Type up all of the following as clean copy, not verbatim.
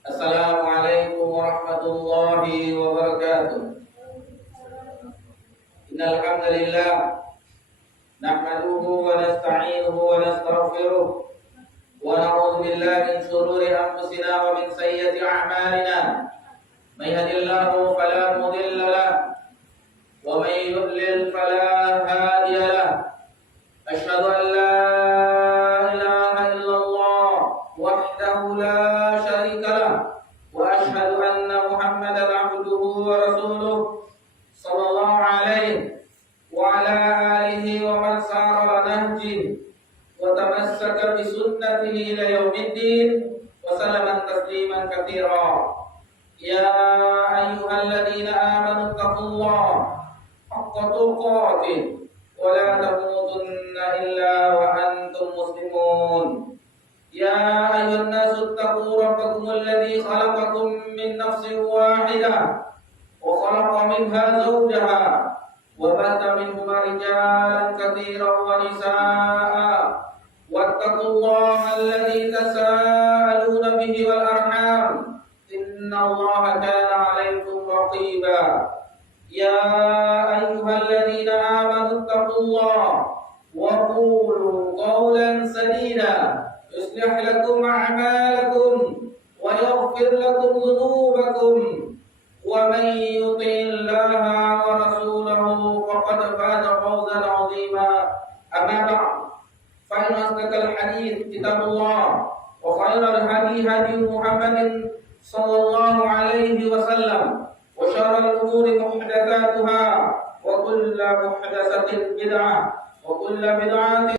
Assalamualaikum warahmatullahi wabarakatuh. Innal hamdalillah nahmaduhu wa nasta'inuhu wa nastaghfiruh wa na'udzu billahi min shururi anfusina wa min sayyiati a'malina. May yahdihillahu fala mudilla lahu wa may yudlil fala hadiya lahu. Asyhadu an la ilaha illallah wahdahu la syarika lahu wa asyhadu anna Muhammadan 'abduhu wa rasuluh sallallahu alaihi wa ala alihi wa man sara ala nahjihi wa tamassaka bi sunnatihi ila yaumiddin wa sallama tasliman katsira. Ya ayyuhalladzina amanu taqullaha haqqa tuqatih wa la tamutunna illa wa antum muslimun. Ya ayyuhan nasu taqu rabbakum alladzi khalaqakum min nafsin wahidah wa khalaqa minha zawjaha wa batha minhuma rijalan katsiran wa nisaa'a wattaqullaha alladzi tasaaluna bihi wal arham innallaha kana 'alaykum raqiba. Ya ayyuhalladzina amanu taqullaha wa qulu qawlan sadida yuslih lakum a'malakum wa yaghfir lakum dhunubakum wa man yuti'illaha wa rasulahu faqad faza fawzan 'azima. Amma ba'd, fa inna asdaqal hadits kitabullah wa khairal hadi hadi Muhammadin sallallahu alaihi wasallam wa syarrul umuri muhdatsatuha wa kullu muhdatsatin bid'ah wa kullu bid'atin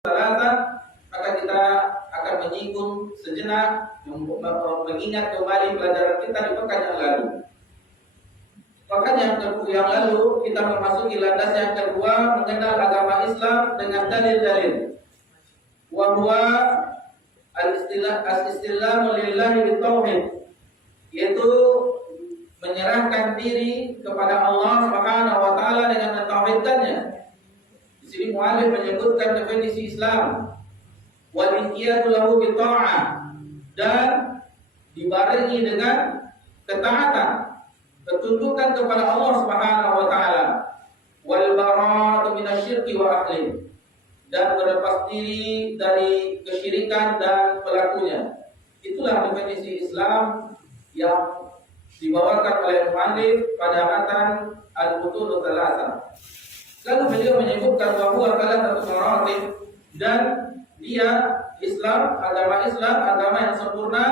salatan, maka kita akan menyinggung sejenak mengingat kembali pelajaran kita di pekan yang lalu. Pekan yang lalu kita memasuki landas yang kedua, mengenal agama Islam dengan dalil-dalil. Wa huwa al-istilamu lillahi bitauhid, yaitu menyerahkan diri kepada Allah Subhanahu wa taala dengan mentauhidkannya. Di sini muallif menyebutkan definisi Islam, wal inqiyadu lahu bi ta'ah, dan dibarengi dengan ketaatan, ketundukan kepada Allah Subhanahu wa taala, wal bara'atu minasyirki wa ahli, dan berlepas diri dari kesyirikan dan pelakunya. Itulah definisi Islam yang dibawakan oleh muallif pada matan Al-Butul Tsalatsa. Lalu beliau menyebutkan bahwa salah satu maratib, dan dia agama Islam yang sempurna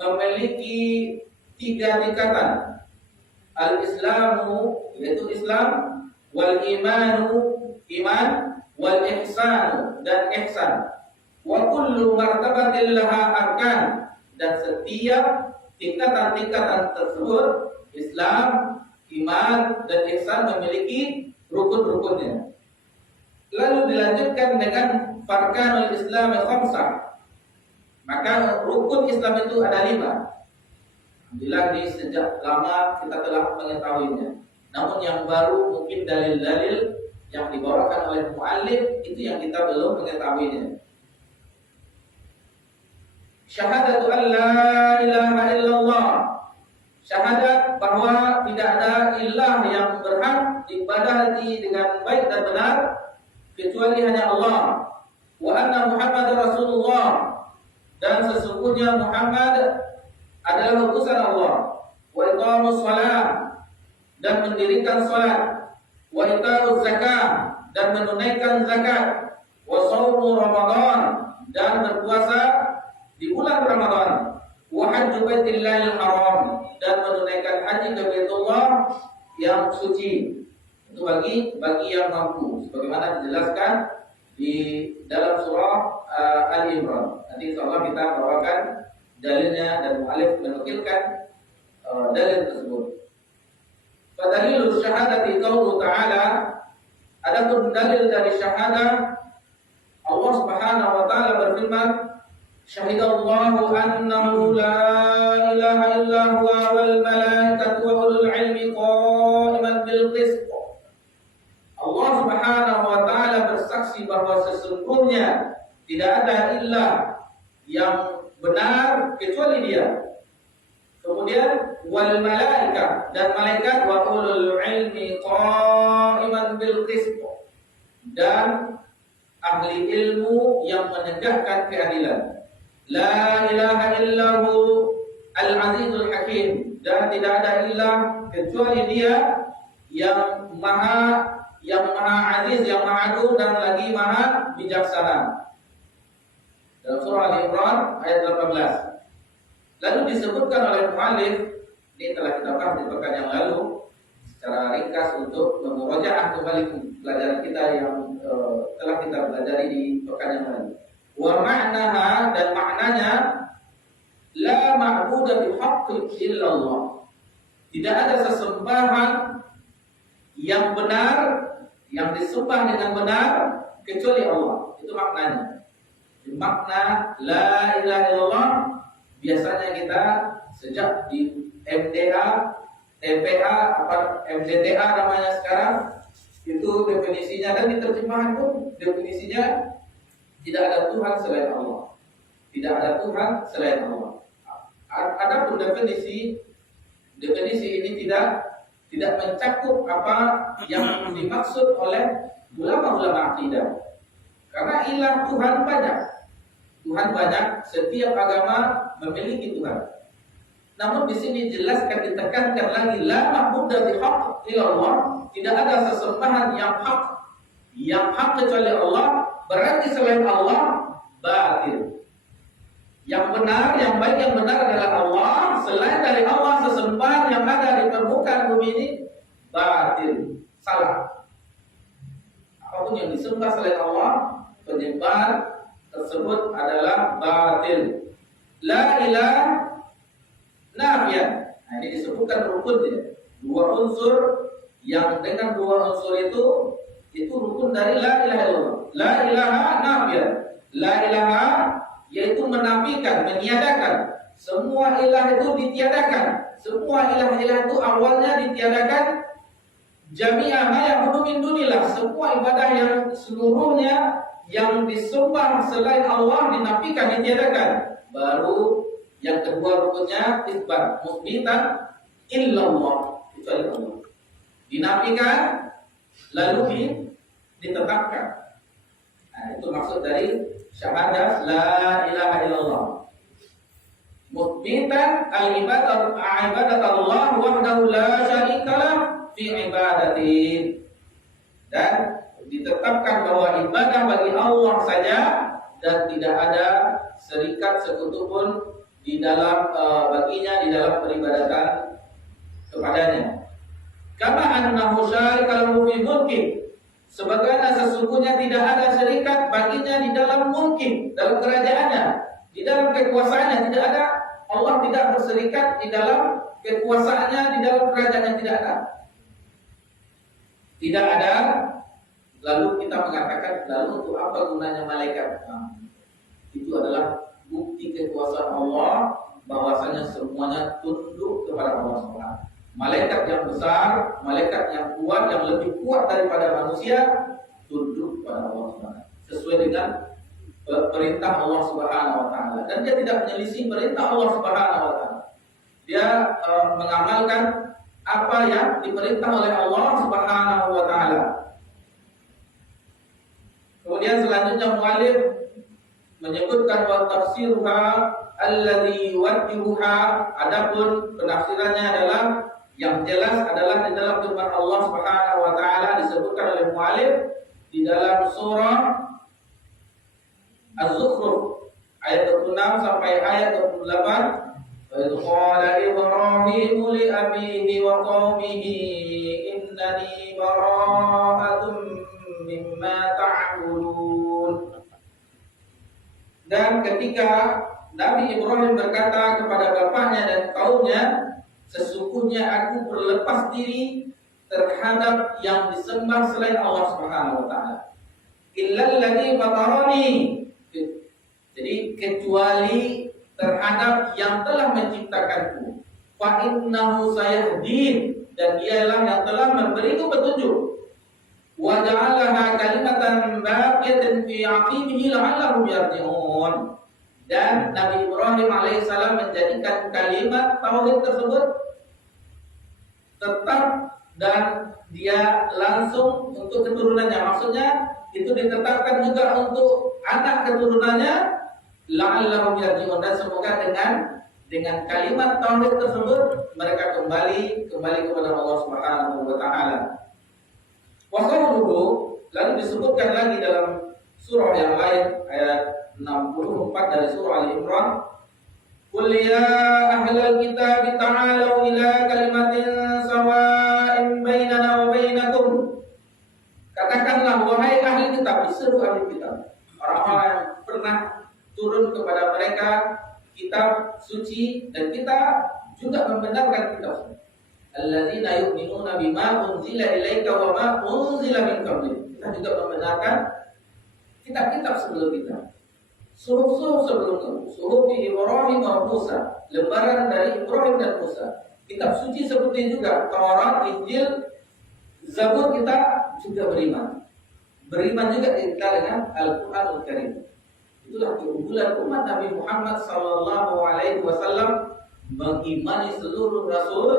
memiliki 3 tingkatan. al-islamu yaitu Islam, wal imanu iman, wal ihsanu dan ihsan. Wa kullu martabatin laha arkan, dan setiap tingkatan-tingkatan tersebut Islam, iman dan ihsan memiliki rukun-rukunnya. Lalu dilanjutkan dengan farkanul Islam khamsah. Maka rukun Islam itu ada 5. Alhamdulillah di sejak lama kita telah mengetahuinya. Namun yang baru mungkin dalil-dalil yang dibawakan oleh muallif itu yang kita belum mengetahuinya. Syahadatu an la ilaha illallah. Syahadat bahwa tidak ada ilah yang berhak diibadahi dengan baik dan benar kecuali hanya Allah. Wa anna Muhammadar Rasulullah, dan sesungguhnya Muhammad adalah utusan Allah. Wa iqamus shalah, dan mendirikan salat. Wa ita'uz zakah, dan menunaikan zakat. Wa shaumu Ramadan, dan berpuasa di bulan Ramadan. Wa hajju baitillahil haram, dan menunaikan haji ke Baitullah yang suci. Itu bagi yang mampu, sebagaimana dijelaskan di dalam surah Ali Imran. Nanti insyaallah kita bawakan dalilnya dan mu'alif menukilkan dalil tersebut. Fadalilul syahadati qaulu ta'ala, adapun dalil dari syahadah, Allah Subhanahu wa taala berfirman, syahidallahu annahu la ilaha illa huwa wal malaikatu wa ulul ilmi qa'iman bil qist. Allah Subhanahu wa taala bersaksi bahwa sesungguhnya tidak ada ilah yang benar kecuali Dia. Kemudian wal malaika, dan malaikat, wa ulul ilmi qa'iman bil qist, dan ahli ilmu yang menegakkan keadilan. La ilaha illahu al-azizul hakim, dan tidak ada ilah kecuali Dia yang maha aziz, yang maha agung, dan lagi maha bijaksana. Dalam surah Al-Imran ayat 18. Lalu disebutkan oleh muallif, ini telah kita bahas di pekan yang lalu secara ringkas untuk memurojaah kembali pelajaran kita yang telah kita pelajari di pekan yang lalu. Wa ma'naha, dan maknanya la ma'budu bihaqqin illallah. Tidak ada sesembahan yang benar, yang disembah dengan benar kecuali Allah. Itu maknanya. Makna la ilaha illallah biasanya kita sejak di MDA, TPA, MDTA namanya sekarang, itu definisinya, dan di terjemahan pun definisinya tidak ada Tuhan selain Allah. Tidak ada Tuhan selain Allah. Adapun definisi ini tidak mencakup apa yang dimaksud oleh ulama-ulama akidah. Karena ilah Tuhan banyak. Tuhan banyak, setiap agama memiliki Tuhan. Namun di sini jelaskan, ditekankan lagi, la ma'budu bihaqq illallah, tidak ada sesembahan yang hak kecuali Allah. Berarti selain Allah batil. Yang benar, yang baik, yang benar adalah Allah. Selain dari Allah, sesembahan yang ada di permukaan bumi ini batil, salah. Apapun yang disembah selain Allah, penyembahan tersebut adalah batil. La ilaha nafian. Nah, ini disebutkan rukunnya. Dua unsur, yang dengan dua unsur itu rukun dari la ilaha illallah. La ilaha nafian. La ilaha yaitu menafikan, meniadakan. Semua ilah itu ditiadakan. Semua ilah-ilah itu awalnya ditiadakan. Jami'aha yang min dunillah. Semua ibadah yang seluruhnya yang disembah selain Allah dinafikan, ditiadakan. Baru yang kedua rukunnya isbat, musbitan illallah, kecuali Allah. Dinafikan lalu ditetapkan. Nah, itu maksud dari syahadat la ilaha illallah. Musbitan al-ibadat Allah wahdahu la syarikalah fi ibadati. Dan ditetapkan bahwa ibadah bagi Allah saja dan tidak ada serikat sekutu pun di dalam baginya di dalam peribadatan kepadanya. Kama annahu syarika lahu fi mulki, sebagaimana sesungguhnya tidak ada syarikat baginya di dalam mulki, dalam kerajaannya, di dalam kekuasaannya tidak ada. Allah tidak berserikat di dalam kekuasaannya, di dalam kerajaannya tidak ada. Tidak ada. Lalu kita mengatakan, lalu untuk apa gunanya malaikat? Nah, itu adalah bukti kekuasaan Allah, bahwasanya semuanya tunduk kepada Allah SWT. Malaikat yang besar, malaikat yang kuat, yang lebih kuat daripada manusia, tunduk kepada Allah SWT sesuai dengan perintah Allah Subhanahu wa taala, dan dia tidak menyelisih perintah Allah Subhanahu wa taala. Dia mengamalkan apa yang diperintah oleh Allah Subhanahu wa taala. Kemudian selanjutnya muallif menyebutkan wa tafsiruha alladhi yuwaddihuha, adapun penafsirannya adalah yang jelas adalah di dalam firman Allah Subhanahu wa taala disebutkan oleh muallif di dalam surah Az-Zukhruf ayat 26 sampai ayat 28. Wa qala Ibrahim li abihi wa qaumihi innani bara'atun mimma ta'budun. Dan ketika Nabi Ibrahim berkata kepada bapaknya dan kaumnya, sesungguhnya aku berlepas diri terhadap yang disembah selain Allah Subhanahu wa taala. Illal ladzi fatarani, jadi kecuali terhadap yang telah menciptakanku. Fa innahu sayahdin, dan dialah yang telah memberiku petunjuk. Wa ja'alaha kalimatan baqiyatan fi 'aqibihi la'allahum yarji'un. Dan Nabi Ibrahim alaihissalam menjadikan kalimat tauhid tersebut tetap, dan dia langsung untuk keturunannya. Maksudnya itu ditetapkan juga untuk anak keturunannya, la'allahum yarji'un, dan semoga dengan kalimat tauhid tersebut mereka kembali kepada Allah Subhanahu wa taala. Wa qawluhu, lalu disebutkan lagi dalam surah yang lain ayat 64 dari surah Al-Imran, qul ya ahlal kitab ta'alu ila kalimatin sawa'in bainana wa bainakum. Katakanlah wahai ahli kitab, diseru ahli kitab, orang-orang yang pernah turun kepada mereka kitab suci, dan kita juga membenarkan kitab suci. Alladzina yu'minuna bima unzila ilaika wa ma unzila min qablik. Kita juga membenarkan kitab-kitab sebelum kita, suhuf-suhuf sebelum kamu, suhuf Ibrahim wa Musa, lembaran dari Ibrahim dan Musa. Kitab suci seperti juga Taurat, Injil, Zabur, kita juga beriman. Beriman juga kita dengan Al-Qur'anul Karim. Itulah keunggulan umat Nabi Muhammad sallallahu alaihi wasallam, mengimani seluruh rasul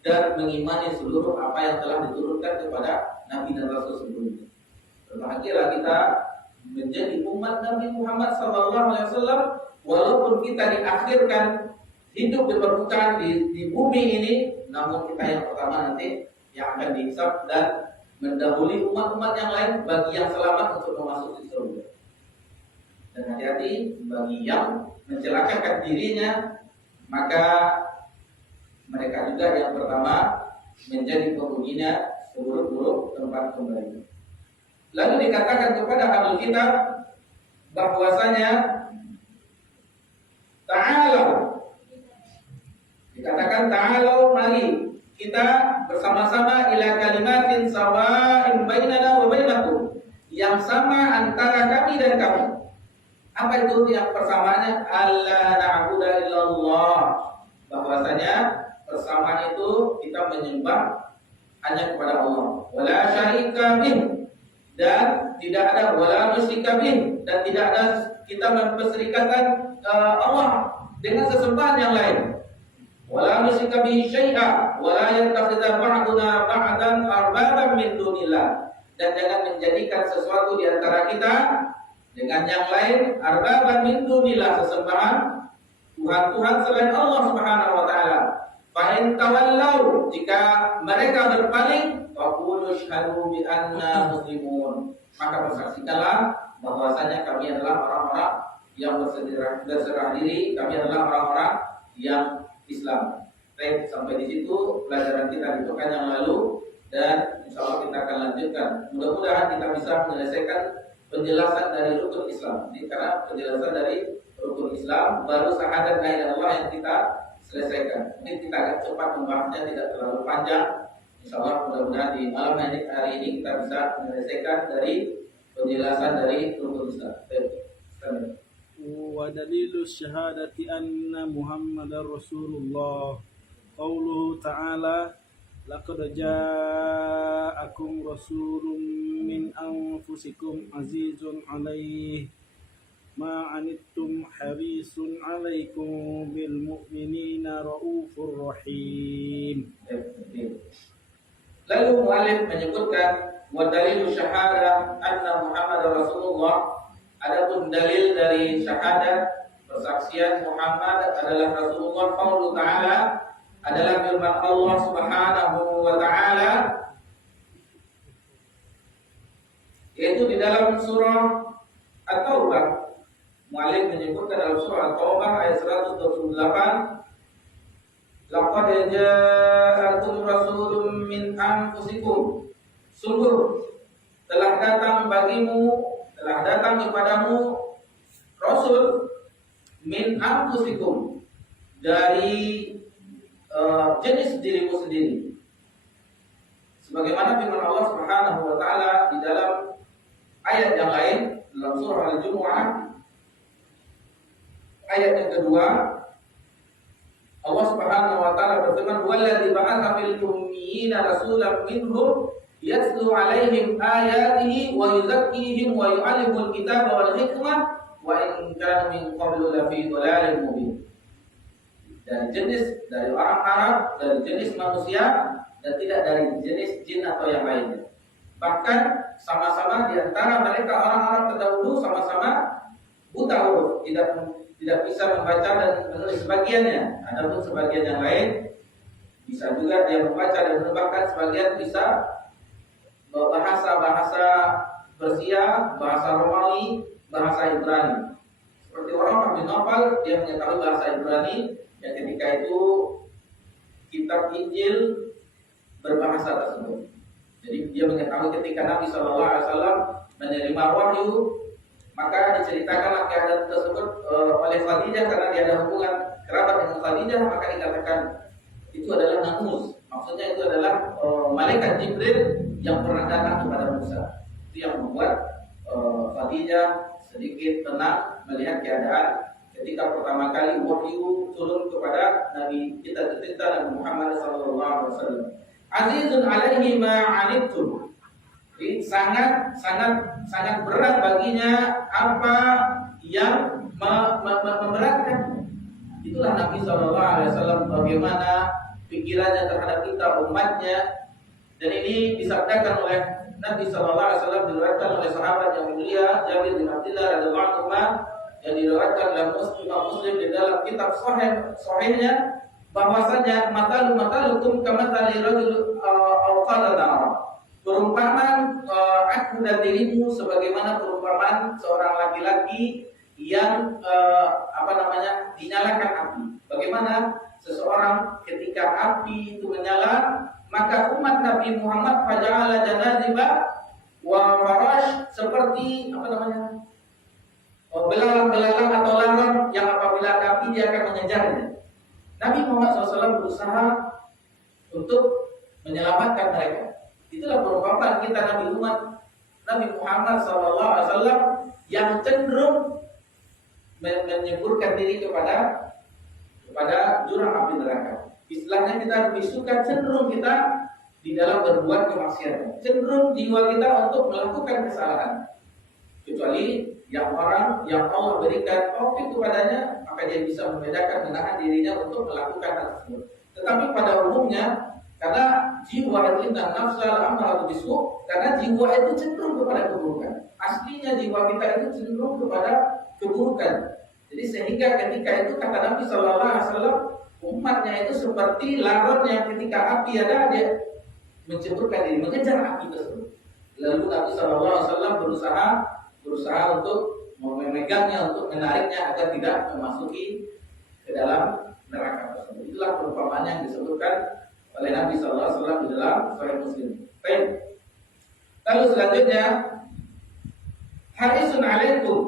dan mengimani seluruh apa yang telah diturunkan kepada nabi dan rasul sebelumnya. Berbahagialah kita menjadi umat Nabi Muhammad sallallahu alaihi wasallam, walaupun kita diakhirkan hidup di permukaan di bumi ini, namun kita yang pertama nanti yang akan dihisab dan mendahului umat-umat yang lain bagi yang selamat untuk memasuki surga. Dan hati-hati bagi yang mencelakakan dirinya, maka mereka juga yang pertama menjadi penghuninya seburuk-buruk tempat kembali. Lalu dikatakan kepada ahlul kitab bahwasanya ta'alau, dikatakan ta'alau, mari kita bersama-sama ila kalimatin sawa'in bainana wa bainakum, yang sama antara kami dan kamu. Apa itu yang persamaannya? Alla na'budu illallah, bahwasanya persamaan itu kita menyembah hanya kepada Allah. Wala syarika bih, dan tidak ada wala musyrika bih, dan tidak ada kita memperserikatkan Allah dengan sesembahan yang lain. Wala musyrika bihi syai'a wala yattakhidha ba'duna ba'dan arbaban min dunillah, dan jangan menjadikan sesuatu di antara kita dengan yang lain arbaban min dunillah, sesembahan Tuhan-Tuhan selain Allah Subhanahu wa taala. Fa in tawallau, jika mereka berpaling, faqulu syhadu bi anna muslimun, maka bersaksikanlah bahwasanya kami adalah orang-orang yang berserah diri, kami adalah orang-orang yang Islam. Baik, sampai di situ pelajaran kita di pekan yang lalu dan insya Allah kita akan lanjutkan. Mudah-mudahan kita bisa menyelesaikan penjelasan dari rukun Islam. Ini karena penjelasan dari rukun Islam baru syahadat la ilaha illallah yang kita selesaikan. Mungkin kita agak cepat membahasnya, tidak terlalu panjang. Insya Allah mudah-mudahan di malam hari ini kita bisa menyelesaikan dari penjelasan dari rukun Islam. Baik. ودليل الشهادة أن محمد رسول الله قوله تعالى لقد جاءكم رسول من أنفسكم عزيز عليه ما عنتم حريص عليكم بالمؤمنين رؤوف رحيم. Lalu mu'alif menyebutkan wadalilu syahadah anna Muhammad Rasulullah. Adapun dalil dari syahadat persaksian Muhammad adalah Rasulullah, qaulu ta'ala adalah firman Allah Subhanahu wa ta'ala, yaitu di dalam surah At-Taubah. Mu'alif menyebutkan dalam surah At-Taubah ayat 128, laqad ja'akum rasulun min anfusikum, sungguh telah datang kepadamu Rasul min anfusikum, dari jenis dirimu sendiri. Sebagaimana firman Allah Subhanahu wa taala di dalam ayat yang lain dalam surah Al-Jumu'ah ayat yang kedua, Allah Subhanahu wa taala berfirman, "Walladzi ba'atha fil ummiyina rasulan minhum yatlu 'alaihim ayatihi wa yuzakkihim wa yu'allimul kitaba wal hikmah wa in kanu min qablu lafi dhalalin mubin." Dari orang Arab, dari jenis manusia, dan tidak dari jenis jin atau yang lainnya. Bahkan sama-sama di antara mereka orang Arab terdahulu sama-sama buta huruf, tidak bisa membaca dan menulis sebagiannya. Adapun sebagian yang lain bisa juga dia membaca dan menulis, bahkan sebagian bisa bahasa Persia, bahasa Romawi, bahasa Ibrani. Seperti orang bin Nawfal, dia mengetahui bahasa Ibrani, yang ketika itu kitab Injil berbahasa tersebut. Jadi dia mengetahui ketika Nabi SAW menerima wahyu, maka diceritakanlah keadaan tersebut oleh Khadijah, karena dia ada hubungan kerabat dengan Khadijah, maka dikatakan itu adalah namus. Maksudnya itu adalah malaikat Jibril yang pernah datang kepada Musa. Itu yang membuat Khadijah sedikit tenang melihat keadaan ketika pertama kali wahyu turun kepada Nabi kita Nabi Muhammad SAW. Azizun alaihi ma 'anittum. Jadi sangat berat baginya apa yang memberatkan. Itulah Nabi SAW, bagaimana pikirannya terhadap kita umatnya. Dan ini disabdakan oleh Nabi SAW, diriwayatkan oleh sahabat yang mulia Jabir bin Abdullah radhiyallahu anhu, yang diriwayatkan dalam Muslim di dalam kitab sahihnya, bahwasanya matalukum kamathali rajul awqada nara. Perumpamaan aku dan dirimu sebagaimana perumpamaan seorang laki-laki yang dinyalakan api. Bagaimana seseorang ketika api itu menyala, maka umat Nabi Muhammad faja'ala janaziba wa farash, seperti belalang-belalang atau laron yang apabila api dia akan mengejarnya. Nabi Muhammad SAW berusaha untuk menyelamatkan mereka. Itulah perumpamaan kita Nabi Muhammad SAW yang cenderung menyemburkan diri kepada jurang api neraka. Istilahnya kita lebih suka, cenderung kita di dalam berbuat kemaksiatan, cenderung jiwa kita untuk melakukan kesalahan. Kecuali yang orang yang Allah berikan taufik kepadanya, maka dia bisa membedakan menahan dirinya untuk melakukan hal tersebut. Tetapi pada umumnya, karena jiwa itu inna nafsal amaratu bisu, karena jiwa itu cenderung kepada keburukan. Aslinya jiwa kita itu cenderung kepada keburukan. Jadi sehingga ketika itu kata Nabi SAW, umatnya itu seperti laron yang ketika api ada, dia menceburkan diri, mengejar api tersebut. Lalu Nabi SAW berusaha untuk memegangnya, untuk menariknya agar tidak memasuki ke dalam neraka tersebut. Itulah perumpamaan yang disebutkan oleh Nabi sallallahu alaihi wasallam di dalam Sahih Muslim. Baik. Lalu selanjutnya, harisun alaikum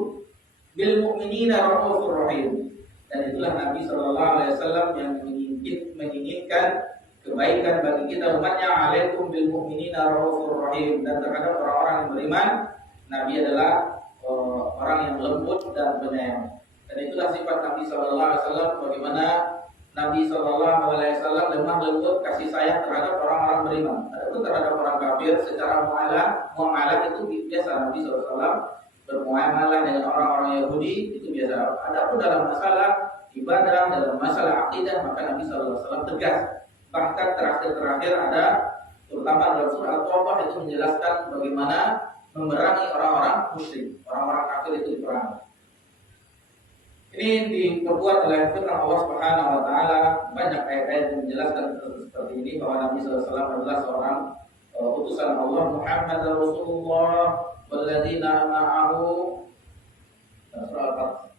bil mu'minina raufur rahim. Dan itulah Nabi sallallahu alaihi wasallam yang menginginkan kebaikan bagi kita umatnya. Alaikum bil mu'minina raufur rahim. Dan terhadap orang-orang yang beriman, Nabi adalah orang yang lembut dan penyayang. Dan itulah sifat Nabi sallallahu alaihi wasallam, bagaimana Nabi sallallahu alaihi wasallam lemah lembut kasih sayang terhadap orang-orang beriman. Adapun terhadap orang kafir secara muamalah itu biasa. Nabi sallallahu alaihi wasallam bermuamalah dengan orang-orang Yahudi itu biasa. Adapun dalam masalah ibadah, dalam masalah akidah, maka Nabi sallallahu alaihi wasallam tegas. Bahkan terakhir ada, terutama dalam surah At-Taubah, itu menjelaskan bagaimana memerangi orang-orang musyrik, orang-orang kafir itu diperangi. Ini diperkuat oleh firman Allah Subhanahu wa taala, banyak ayat-ayat yang menjelaskan seperti ini, bahwa Nabi sallallahu alaihi wasallam adalah seorang utusan Allah. Muhammadar Rasulullah walladzina ma'ahu, surah Al-Fath.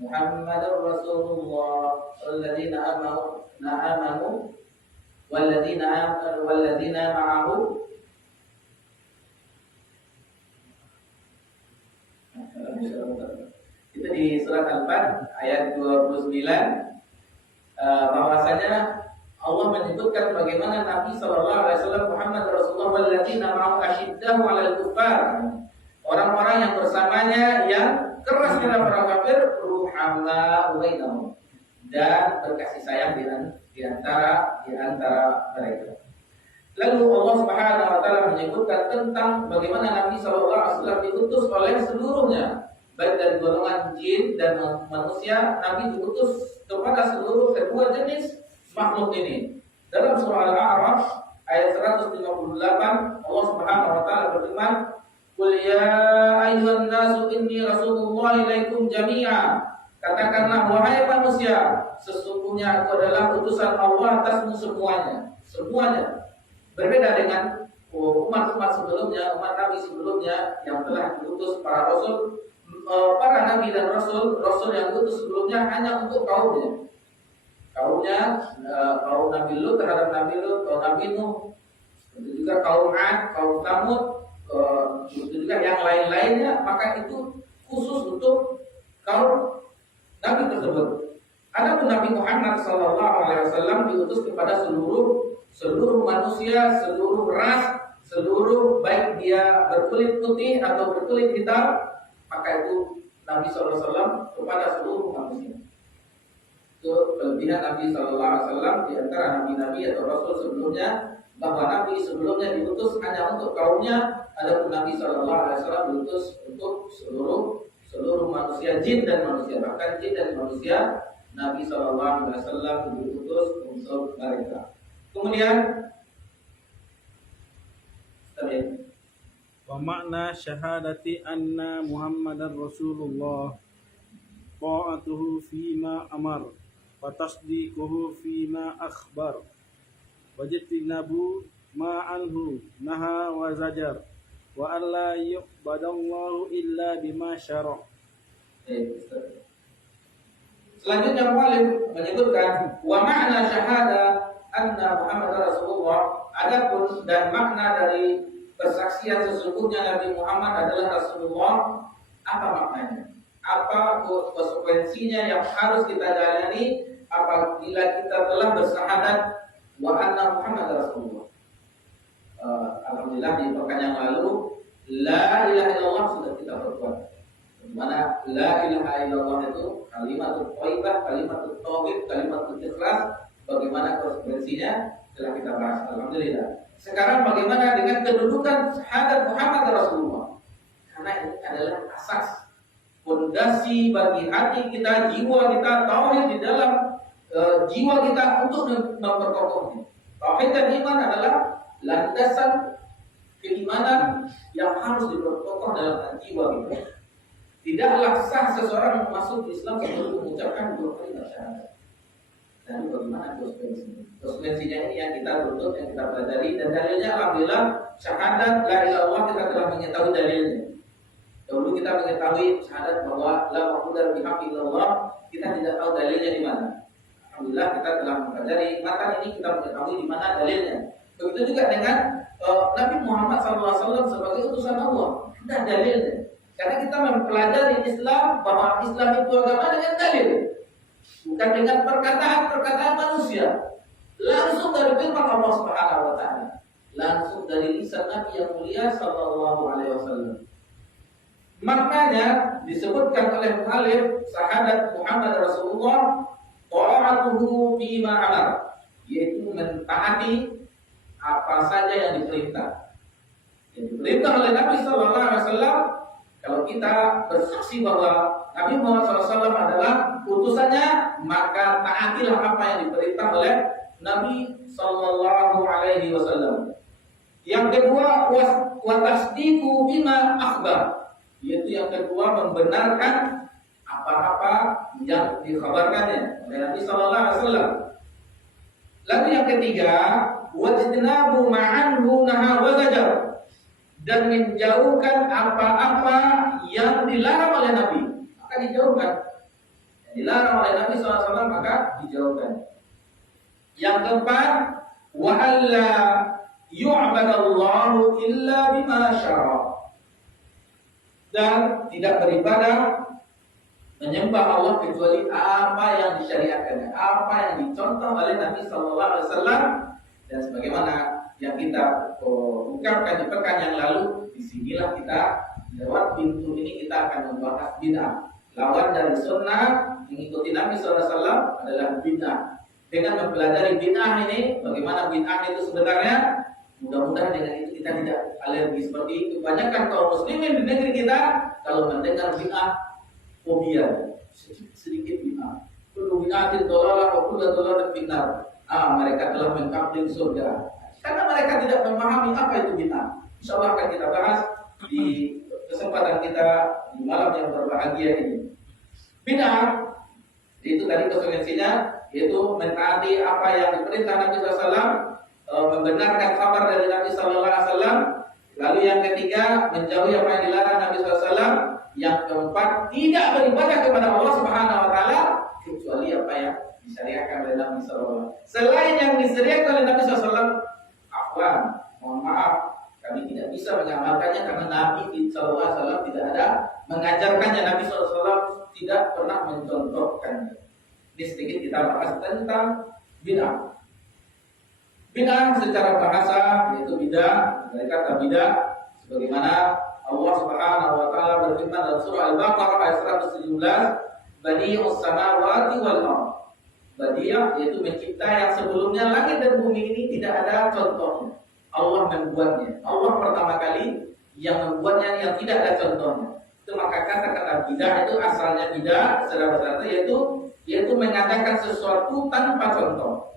Muhammadar Rasulullah walladzina amanu walladzina ma'ahu. Itu di surat Al-Fath ayat 29, bahwasanya Allah menyebutkan bagaimana Nabi sallallahu alaihi wasallam Muhammad Rasulullah walladzina ma'ahu asyiddahu 'alal kuffar, orang-orang yang bersamanya yang keras terhadap orang kafir, ruhamna bainahum, dan berkasih sayang di antara mereka. Lalu Allah Subhanahu wa taala menyebutkan tentang bagaimana Nabi sallallahu alaihi wasallam diutus oleh seluruhnya, baik dari golongan jin dan manusia. Nabi diutus kepada seluruh kedua jenis makhluk ini. Dalam surah Al-A'raf ayat 158, Allah Subhanahu wa taala berfirman, "Qul ya ayyuhan nasu inni rasulullah ilaikum jami'a." Katakanlah, wahai manusia, sesungguhnya aku adalah utusan Allah atasmu semuanya. Semuanya. Berbeda dengan umat-umat sebelumnya, umat Nabi sebelumnya yang telah diutus para rasul. Para nabi dan rasul yang diutus sebelumnya hanya untuk kaumnya. Kaum Nabi Lut terhadap Nabi Lut, kaum Nabi Nuh, itu juga kaum Ad, kaum Tsamud, itu juga yang lain-lainnya. Maka itu khusus untuk kaum Nabi tersebut. Adapun Nabi Muhammad SAW diutus kepada seluruh manusia, seluruh ras, seluruh, baik dia berkulit putih atau berkulit hitam, maka itu Nabi SAW kepada seluruh manusia. Itu kelebihan Nabi SAW di antara nabi-nabi atau rasul sebelumnya, bahwa Nabi sebelumnya diutus hanya untuk kaumnya, adapun Nabi SAW diutus untuk seluruh manusia, jin dan manusia. Bahkan jin dan manusia, Nabi SAW diutus untuk mereka. Kemudian wa makna syahadati anna Muhammadar Rasulullah ta'atuhu fima amar wa tasdiquhu fima akhbar wa jitinabu ma anhu naha wa zajar wa alla yu'badallahu illa bima syara'. Selanjutnya muallif menyebutkan wa makna syahada anna Muhammadar Rasulullah, adapun dan makna dari persaksian sesungguhnya Nabi Muhammad adalah Rasulullah, apa maknanya? Apa konsekuensinya yang harus kita jalani apabila kita telah bersyahadat wa anna Muhammad Rasulullah? Alhamdulillah di pekan yang lalu la ilaha illallah sudah kita perkuat. Dimana la ilaha illallah itu kalimatut thayyibah, kalimatut tauhid, kalimatut ikhlas. Bagaimana konsekuensinya telah kita bahas. Alhamdulillah. Sekarang bagaimana dengan kedudukan syahadat Muhammad Rasulullah? Karena ini adalah asas, fondasi bagi hati kita, jiwa kita, tauhid di dalam jiwa kita untuk memperkokohnya. Tauhid dan iman adalah landasan keimanan yang harus diperkokoh dalam jiwa kita. Tidaklah sah seseorang masuk Islam sebelum mengucapkan dua kalimat syahadat. Dan bagaimana konsekuensinya ini yang kita tuntut, yang kita pelajari. Dan dalilnya alhamdulillah syahadat la ilaha illallah kita telah mengetahui dalilnya. Dahulu kita mengetahui syahadat bahwa la ma'budu bihaqqi illallah, kita tidak tahu dalilnya di mana. alhamdulillah kita telah mempelajari matan ini, kita mengetahui di mana dalilnya. Begitu juga dengan Nabi Muhammad SAW sebagai utusan Allah, ada dalilnya. Karena kita mempelajari Islam, bahwa Islam itu agama dengan dalil, bukan dengan perkataan manusia. Langsung dari firman Allah Subhanahu wa taala, langsung dari lisan Nabi yang mulia sallallahu alaihi wasallam. Maknanya disebutkan oleh muallif syahadat Muhammad Rasulullah ta'atuhu fi ma amar, yaitu mentaati apa saja yang diperintah. Yang diperintah oleh Nabi sallallahu alaihi wasallam, kalau kita bersaksi bahwa Nabi Muhammad SAW adalah utusannya, maka taatilah apa yang diperintah oleh Nabi Sallallahu Alaihi Wasallam. Yang kedua, watasdiku bima akhbar, yaitu yang kedua membenarkan apa-apa yang dikhabarkannya oleh Nabi Sallallahu Alaihi Wasallam. Lalu yang ketiga, wajtinabu ma'anhu naha wa zajar, dan menjauhkan apa-apa yang dilarang oleh Nabi, maka dijauhkan. Yang dilarang oleh Nabi SAW maka dijauhkan. Yang keempat, wa alla yu'badallahu illa bima syara', dan tidak beribadah menyembah Allah kecuali apa yang disyariatkannya, apa yang dicontoh oleh Nabi SAW. Dan sebagaimana yang kita ungkapkan di pekan yang lalu, disinilah kita lewat pintu ini kita akan membahas bid'ah. Lawan dari sunnah mengikuti Nabi SAW adalah bid'ah. Dengan mempelajari bid'ah ini, bagaimana bid'ah itu sebenarnya, mudah-mudahan dengan itu kita tidak alergi seperti itu. Kebanyakan kaum muslimin di negeri kita kalau mendengar bid'ah fobia, sedikit bid'ah. Kullu bid'atin dhalalah wa kullu dhalalatin finnar. Mereka telah mengkafir surga. Karena mereka tidak memahami apa itu bid'ah. Insyaallah akan kita bahas di kesempatan kita di malam yang berbahagia ini. Bid'ah itu tadi konsekuensinya, yaitu mentaati apa yang diperintah Nabi SAW, membenarkan kabar dari Nabi SAW. Lalu yang ketiga, menjauhi apa yang dilarang Nabi SAW. Yang keempat, tidak beribadah kepada Allah Subhanahu Wa Taala kecuali apa yang disyariatkan oleh Nabi SAW. Selain yang disyariatkan oleh Nabi SAW, mohon maaf, kami tidak bisa mengamalkannya karena Nabi SAW tidak ada mengajarkannya. Nabi SAW tidak pernah mencontohkannya. Ini sedikit kita bahas tentang bid'ah. Bid'ah secara bahasa yaitu bid'ah, dari kata bid'ah, sebagaimana Allah Subhanahu Wa Taala berfirman dalam surah Al-Baqarah ayat 117, Badi'us samawati wal ardh. Badi'ah yaitu mencipta yang sebelumnya langit dan bumi ini tidak ada contohnya. Allah membuatnya. Allah pertama kali yang membuatnya, yang tidak ada contohnya. Itu maka kata-kata bidah itu asalnya bidah secara bahasa yaitu mengadakan sesuatu tanpa contoh.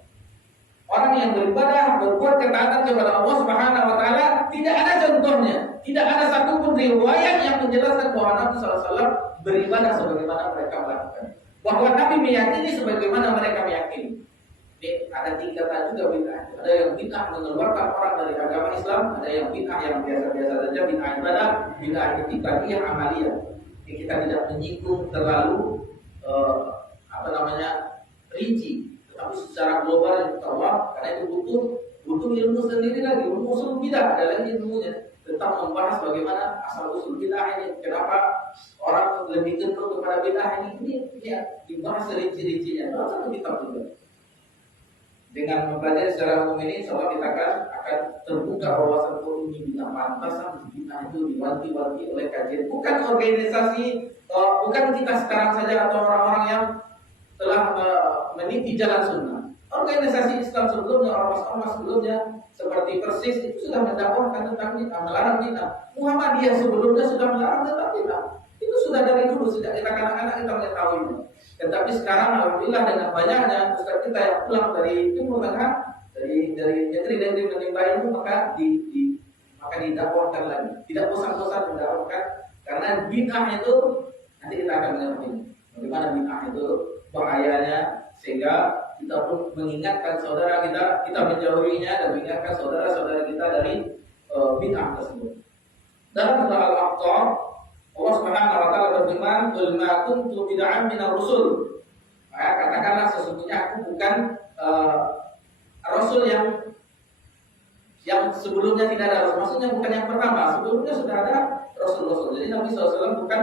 Orang yang beribadah berbuat ketaatan kepada Allah Subhanahu Wa Taala tidak ada contohnya, tidak ada satupun riwayat yang menjelaskan bahwa Nabi SAW beribadah sebagaimana mereka melakukan. Bahwa Nabi meyakini sebagaimana mereka meyakini. Ini ada tingkatan juga bid'ah. Ada yang bid'ah mengeluarkan orang dari agama Islam, ada yang bid'ah yang biasa-biasa saja, bid'ah ibadah, bid'ah etikadiyah, amaliyah. Ini kita tidak menyinggung terlalu rinci, tetapi secara global yang Allah, karena itu butuh ilmu sendiri lagi, ilmu usul bid'ah, ada lagi ilmunya tentang membahas bagaimana asal usul bid'ah ini, kenapa orang lebih cenderung kepada bid'ah ini ya dibahas rinci-rincinya dalam satu kitab juga. Dengan mempelajari secara umum ini, insya Allah kita akan terbuka bahwa satu ini bid'ah pantasan, bid'ah itu diwanti-wanti oleh kajian, bukan organisasi, bukan kita sekarang saja atau orang-orang yang telah meniti jalan sunnah. Organisasi Islam sebelumnya, ormas-ormas sebelumnya seperti Persis itu sudah mendakwahkan tentang bid'ah, melarang bid'ah. Muhammadiyah sebelumnya sudah melarang tentang bid'ah. Itu sudah dari dulu, sejak kita kanak-kanak kita mengetahuinya. Tetapi sekarang alhamdulillah dengan banyaknya ustaz kita yang pulang dari Timur Tengah, dari negeri-negeri menimba ilmu, maka didakwahkan lagi. Tidak bosan-bosan mendakwahkan, karena bid'ah itu nanti kita akan mengerti bagaimana bid'ah itu bahayanya, sehingga kita pun mengingatkan saudara kita menjauhinya dan mengingatkan saudara-saudara kita dari bid'ah tersebut. Dalam surah Al-Aqtah Allah Subhanahu wa taala berfirman, "Qul ma kuntu bid'an minar rusul." Maka katakanlah sesungguhnya aku bukan Rasul yang sebelumnya tidak ada Rasul. Maksudnya bukan yang pertama, sebelumnya sudah ada Rasul-Rasul. Jadi Nabi SAW bukan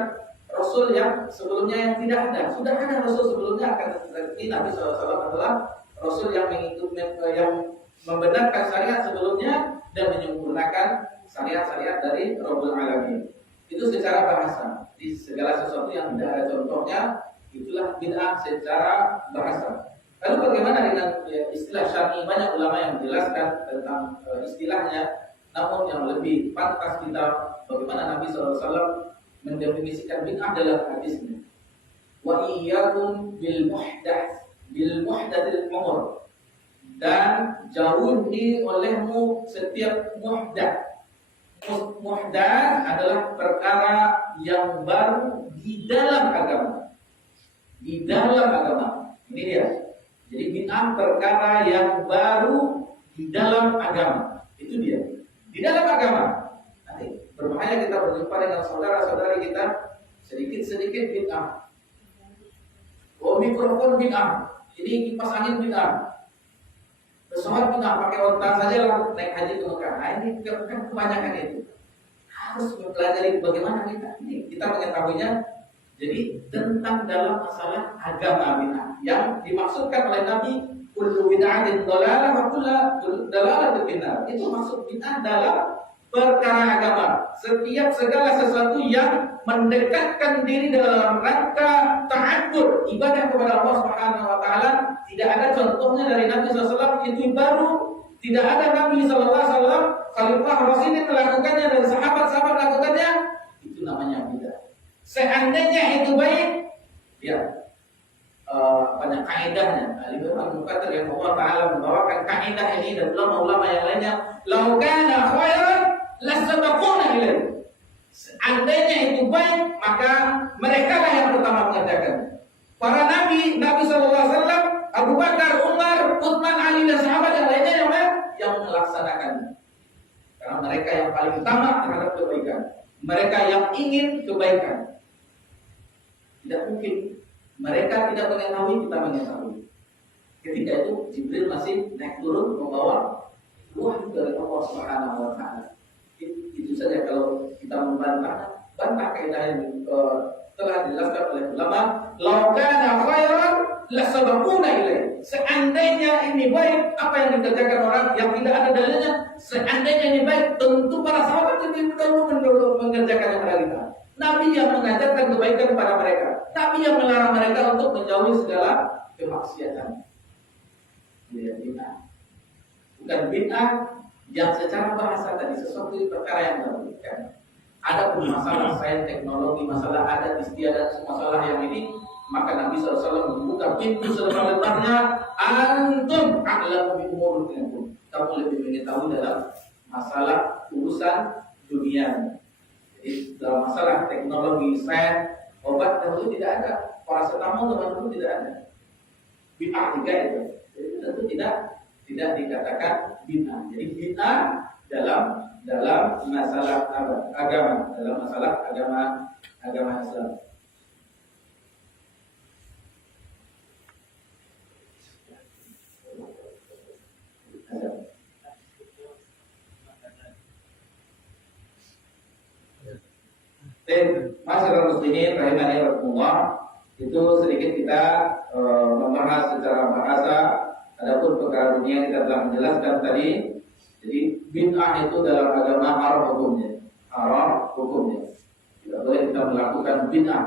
Rasul yang sebelumnya yang tidak ada. Sudah ada Rasul sebelumnya, akan tetapi Nabi SAW adalah Rasul yang yang membenarkan syariat sebelumnya dan menyempurnakan syariat-syariat dari Rabbul Alamin. Itu secara bahasa. Di segala sesuatu yang tidak ada contohnya, itulah bid'ah secara bahasa. Lalu bagaimana dengan istilah syar'i? Banyak ulama yang menjelaskan tentang istilahnya, namun yang lebih pantas kita bagaimana Nabi SAW mendefinisikan bid'ah dalam hadisnya. Wa iyyakum bil muhdatsil umur, dan jauhi olehmu setiap muhdath. Muhdath adalah perkara yang baru di dalam agama. Di dalam agama. Ini dia. Jadi bid'ah perkara yang baru di dalam agama. Itu dia. Di dalam agama. Nanti berbahaya kita berjumpa dengan saudara-saudari kita sedikit-sedikit bid'ah. Oh, mikrofon bid'ah. Ini kipas angin bid'ah. Pesawat bid'ah, pakai onta saja lah naik haji ke Mekah. Nah, ini kan kebanyakan itu. Harus mempelajari bagaimana kita mengetahuinya. Jadi tentang dalam masalah agama bid'ah yang dimaksudkan oleh Nabi, kullu bid'atin dhalalah wa kullu dhalalatin finnar. Itu maksud bid'ah dalam perkara agama. Setiap segala sesuatu yang mendekatkan diri dalam rangka ta'abbud, ibadah kepada Allah Subhanahu wa taala, tidak ada contohnya dari Nabi SAW, itu baru. Tidak ada Nabi SAW, Khalifah Rasyidin melakukannya dan sahabat-sahabat melakukannya, itu namanya bid'ah. Seandainya itu baik, ya banyak kaidahnya. Al-Imam Muqaddar yang Allah Ta'ala membawakan kaidah ini dan ulama-ulama yang lainnya. Lau kana khairan lasabaquna ilaihi. Seandainya itu baik, maka mereka lah yang pertama mengerjakan. Para nabi, Nabi SAW, Abu Bakar, Umar, Utsman, Ali dan sahabat yang lainnya yang melaksanakannya. Karena mereka yang paling utama terhadap kebaikan. Mereka yang ingin kebaikan. Tidak mungkin mereka tidak mengetahui, kita mengetahui. Ketika itu Jibril masih naik turun membawa wahyu dari Allah Subhanahu wa taala. Itu saja kalau kita bantah kaidah yang telah dijelaskan oleh ulama. Lau kana khairan lasabaquna ilaihi. Seandainya ini baik, apa yang dikerjakan orang yang tidak ada dalilnya, seandainya ini baik, tentu para sahabat lebih dahulu mengerjakan yang kita. Nabi yang mengajarkan kebaikan kepada mereka. Nabi yang melarang mereka untuk menjauhi segala kemaksiatan. Bid'ah. Bukan bid'ah yang secara bahasa tadi sesuatu perkara yang baru. Ada pun masalah sains, teknologi, masalah adat istiadat, masalah yang ini, maka Nabi SAW membuka pintu selebar-lebarnya. Antum a'lamu bi umuri dinikum. Kamu lebih mengetahui dalam masalah urusan dunia. Jadi dalam masalah teknologi, sains, obat dahulu tidak ada. Paracetamol dahulu tidak ada. Bid'ah juga itu. Jadi tentu tidak dikatakan bid'ah. Jadi bid'ah dalam masalah agama, dalam masalah agama Islam. Masyarakat muslimin rahimani rahimakumullah, itu sedikit kita membahas secara bahasa. Adapun perkara dunia kita telah menjelaskan tadi. Jadi bid'ah itu dalam agama haram hukumnya. Tidak boleh kita melakukan bid'ah.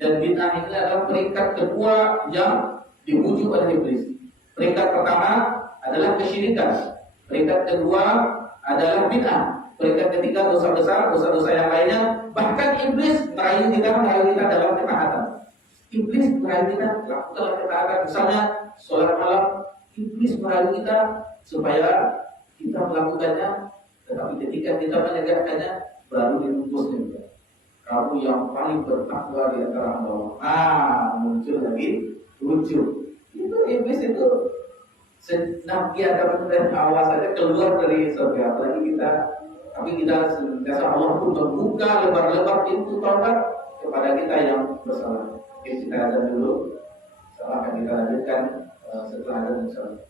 Dan bid'ah ini adalah peringkat kedua yang dibujuk oleh iblis. Peringkat pertama adalah kesyirikan. Peringkat kedua adalah bid'ah. Peringkat ketiga dosa besar, dosa-dosa yang lainnya. Bahkan iblis merayu kita dalam ketaatan. Iblis merayu kita dalam ketaatan. Misalnya sholat malam, iblis merayu kita supaya kita melakukannya, tetapi ketika kita menegakkannya baru dirumusnya. Kamu yang paling bertakwa di antara hamba. Muncul lagi, itu iblis itu senantiasa dari awal saja keluar dari surga. Apalagi kita senantiasa Allah pun membuka lebar-lebar pintu taubat kepada kita yang bersalah. Kita azan dulu. Insyaallah akan kita lanjutkan setelah ada insyaallah.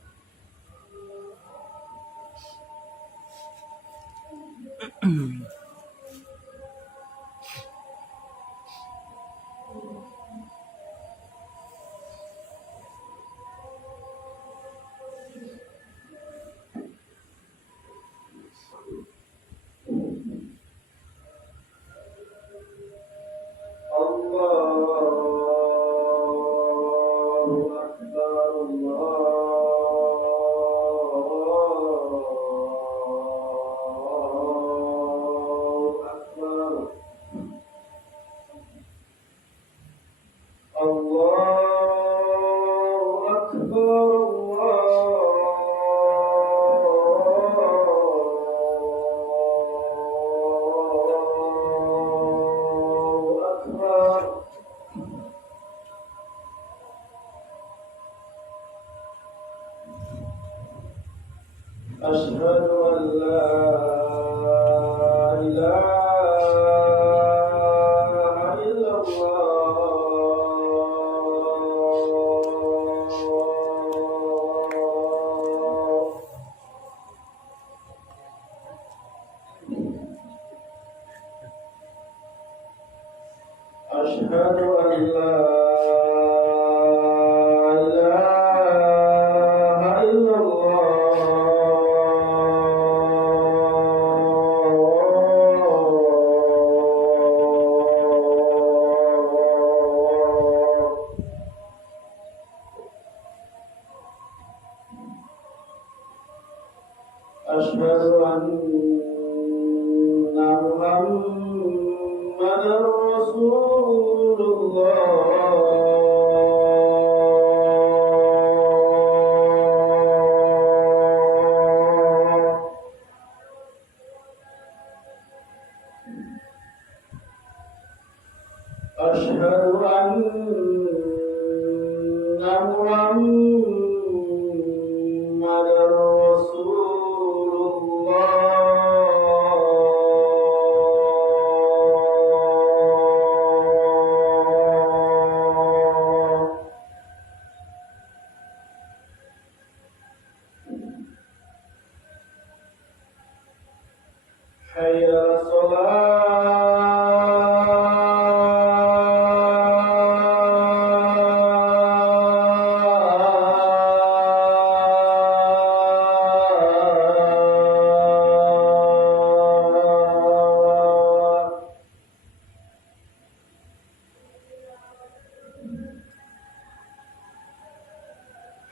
أشهد أن لا إله إلا الله أشهد أن لا إله إلا الله أشهد أن محمدا رسول الله أشهد أن محمدا رسول الله حي على الصلاة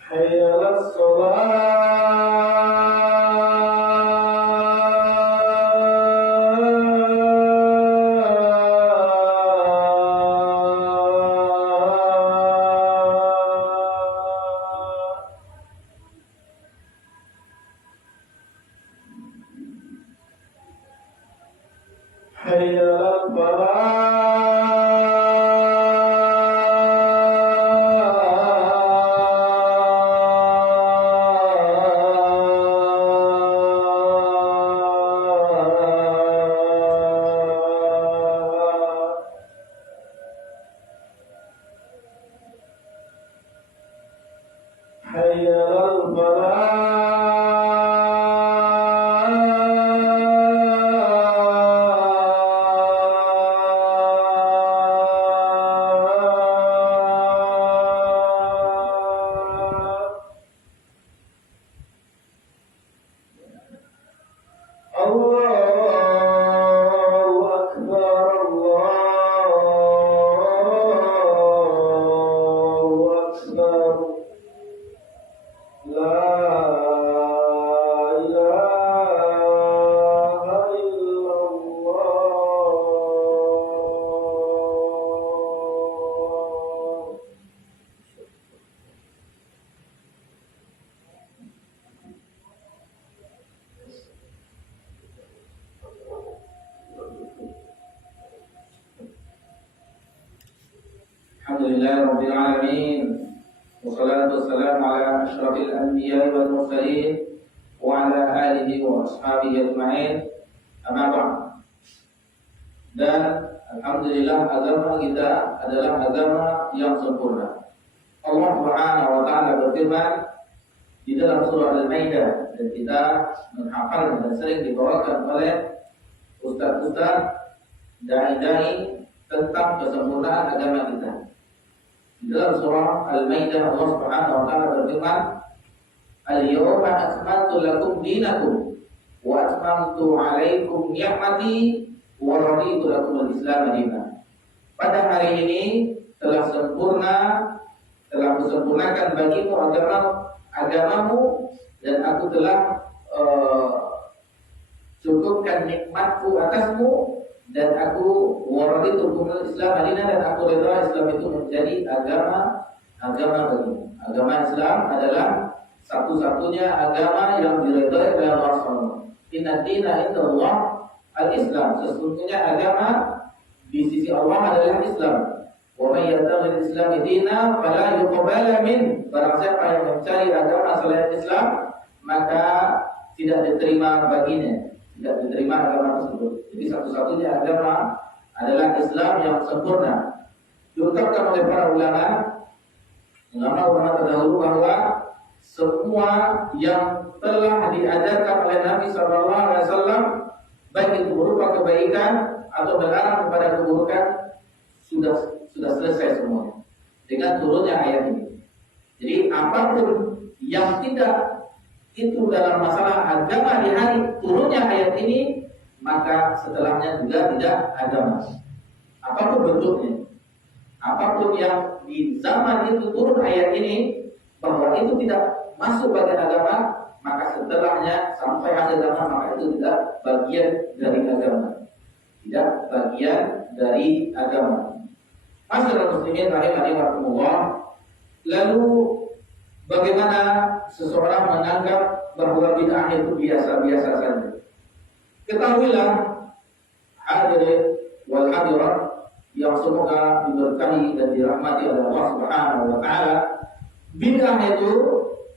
حي على الصلاة حي على الفلاح حي على الفلاح الله أكبر الله أكبر لا إله إلا الله الحمد لله رب العالمين والصلاة والسلام على أشرف الأنبياء والمرسلين وعلى آله وأصحابه أجمعين أما بعد. Dan alhamdulillah agama kita adalah agama yang sempurna. Allah Subhanahu wa taala berfirman di dalam surah Al-Maidah, dan kita menghafal dan sering dibawakan oleh ustaz-ustaz dai-dai tentang kesempurnaan agama kita. Di dalam surah Al-Maidah Allah Subhanahu wa taala berfirman, "Al-yawma akmaltu lakum dinakum wa atmamtu 'alaikum ni'mati wa raditu lakum al-Islam dinan." Pada hari ini telah kusempurnakan bagimu agamamu, dan aku telah cukupkan nikmatku atasmu, dan aku waraditu lakum al-Islam dinan, dan aku redha Islam itu menjadi agama bagimu. Agama Islam adalah satu-satunya agama yang diridhai oleh Allah SWT. Inna dina indallah al-Islam. Sesungguhnya agama di sisi Allah adalah Islam. Wa may yattakhidh al-Islam dina fala yuqbala min. Barang siapa yang mencari agama selain Islam, maka tidak diterima baginya, tidak diterima agama tersebut. Jadi satu-satunya agama adalah Islam yang sempurna. Diungkapkan oleh para ulama terdahulu bahwa semua yang telah diajarkan oleh Nabi SAW, baik itu berupa kebaikan atau melarang kepada keburukan, sudah selesai semua dengan turunnya ayat ini. Jadi apapun yang tidak itu dalam masalah agama di hari turunnya ayat ini, maka setelahnya juga tidak agama. Apapun bentuknya, apapun yang di zaman itu turun ayat ini, bahwa itu tidak masuk bagian agama, maka setelahnya sampai akhir zaman, maka itu tidak bagian dari agama, tidak bagian dari agama. Masyarakat muslimin rahimahumullah. Lalu bagaimana seseorang menganggap bahwa bid'ah itu biasa-biasa saja? Ketahuilah hadirin wal hadirat yang semoga diberkahi dan dirahmati oleh Allah Subhanahu wa taala, bid'ah itu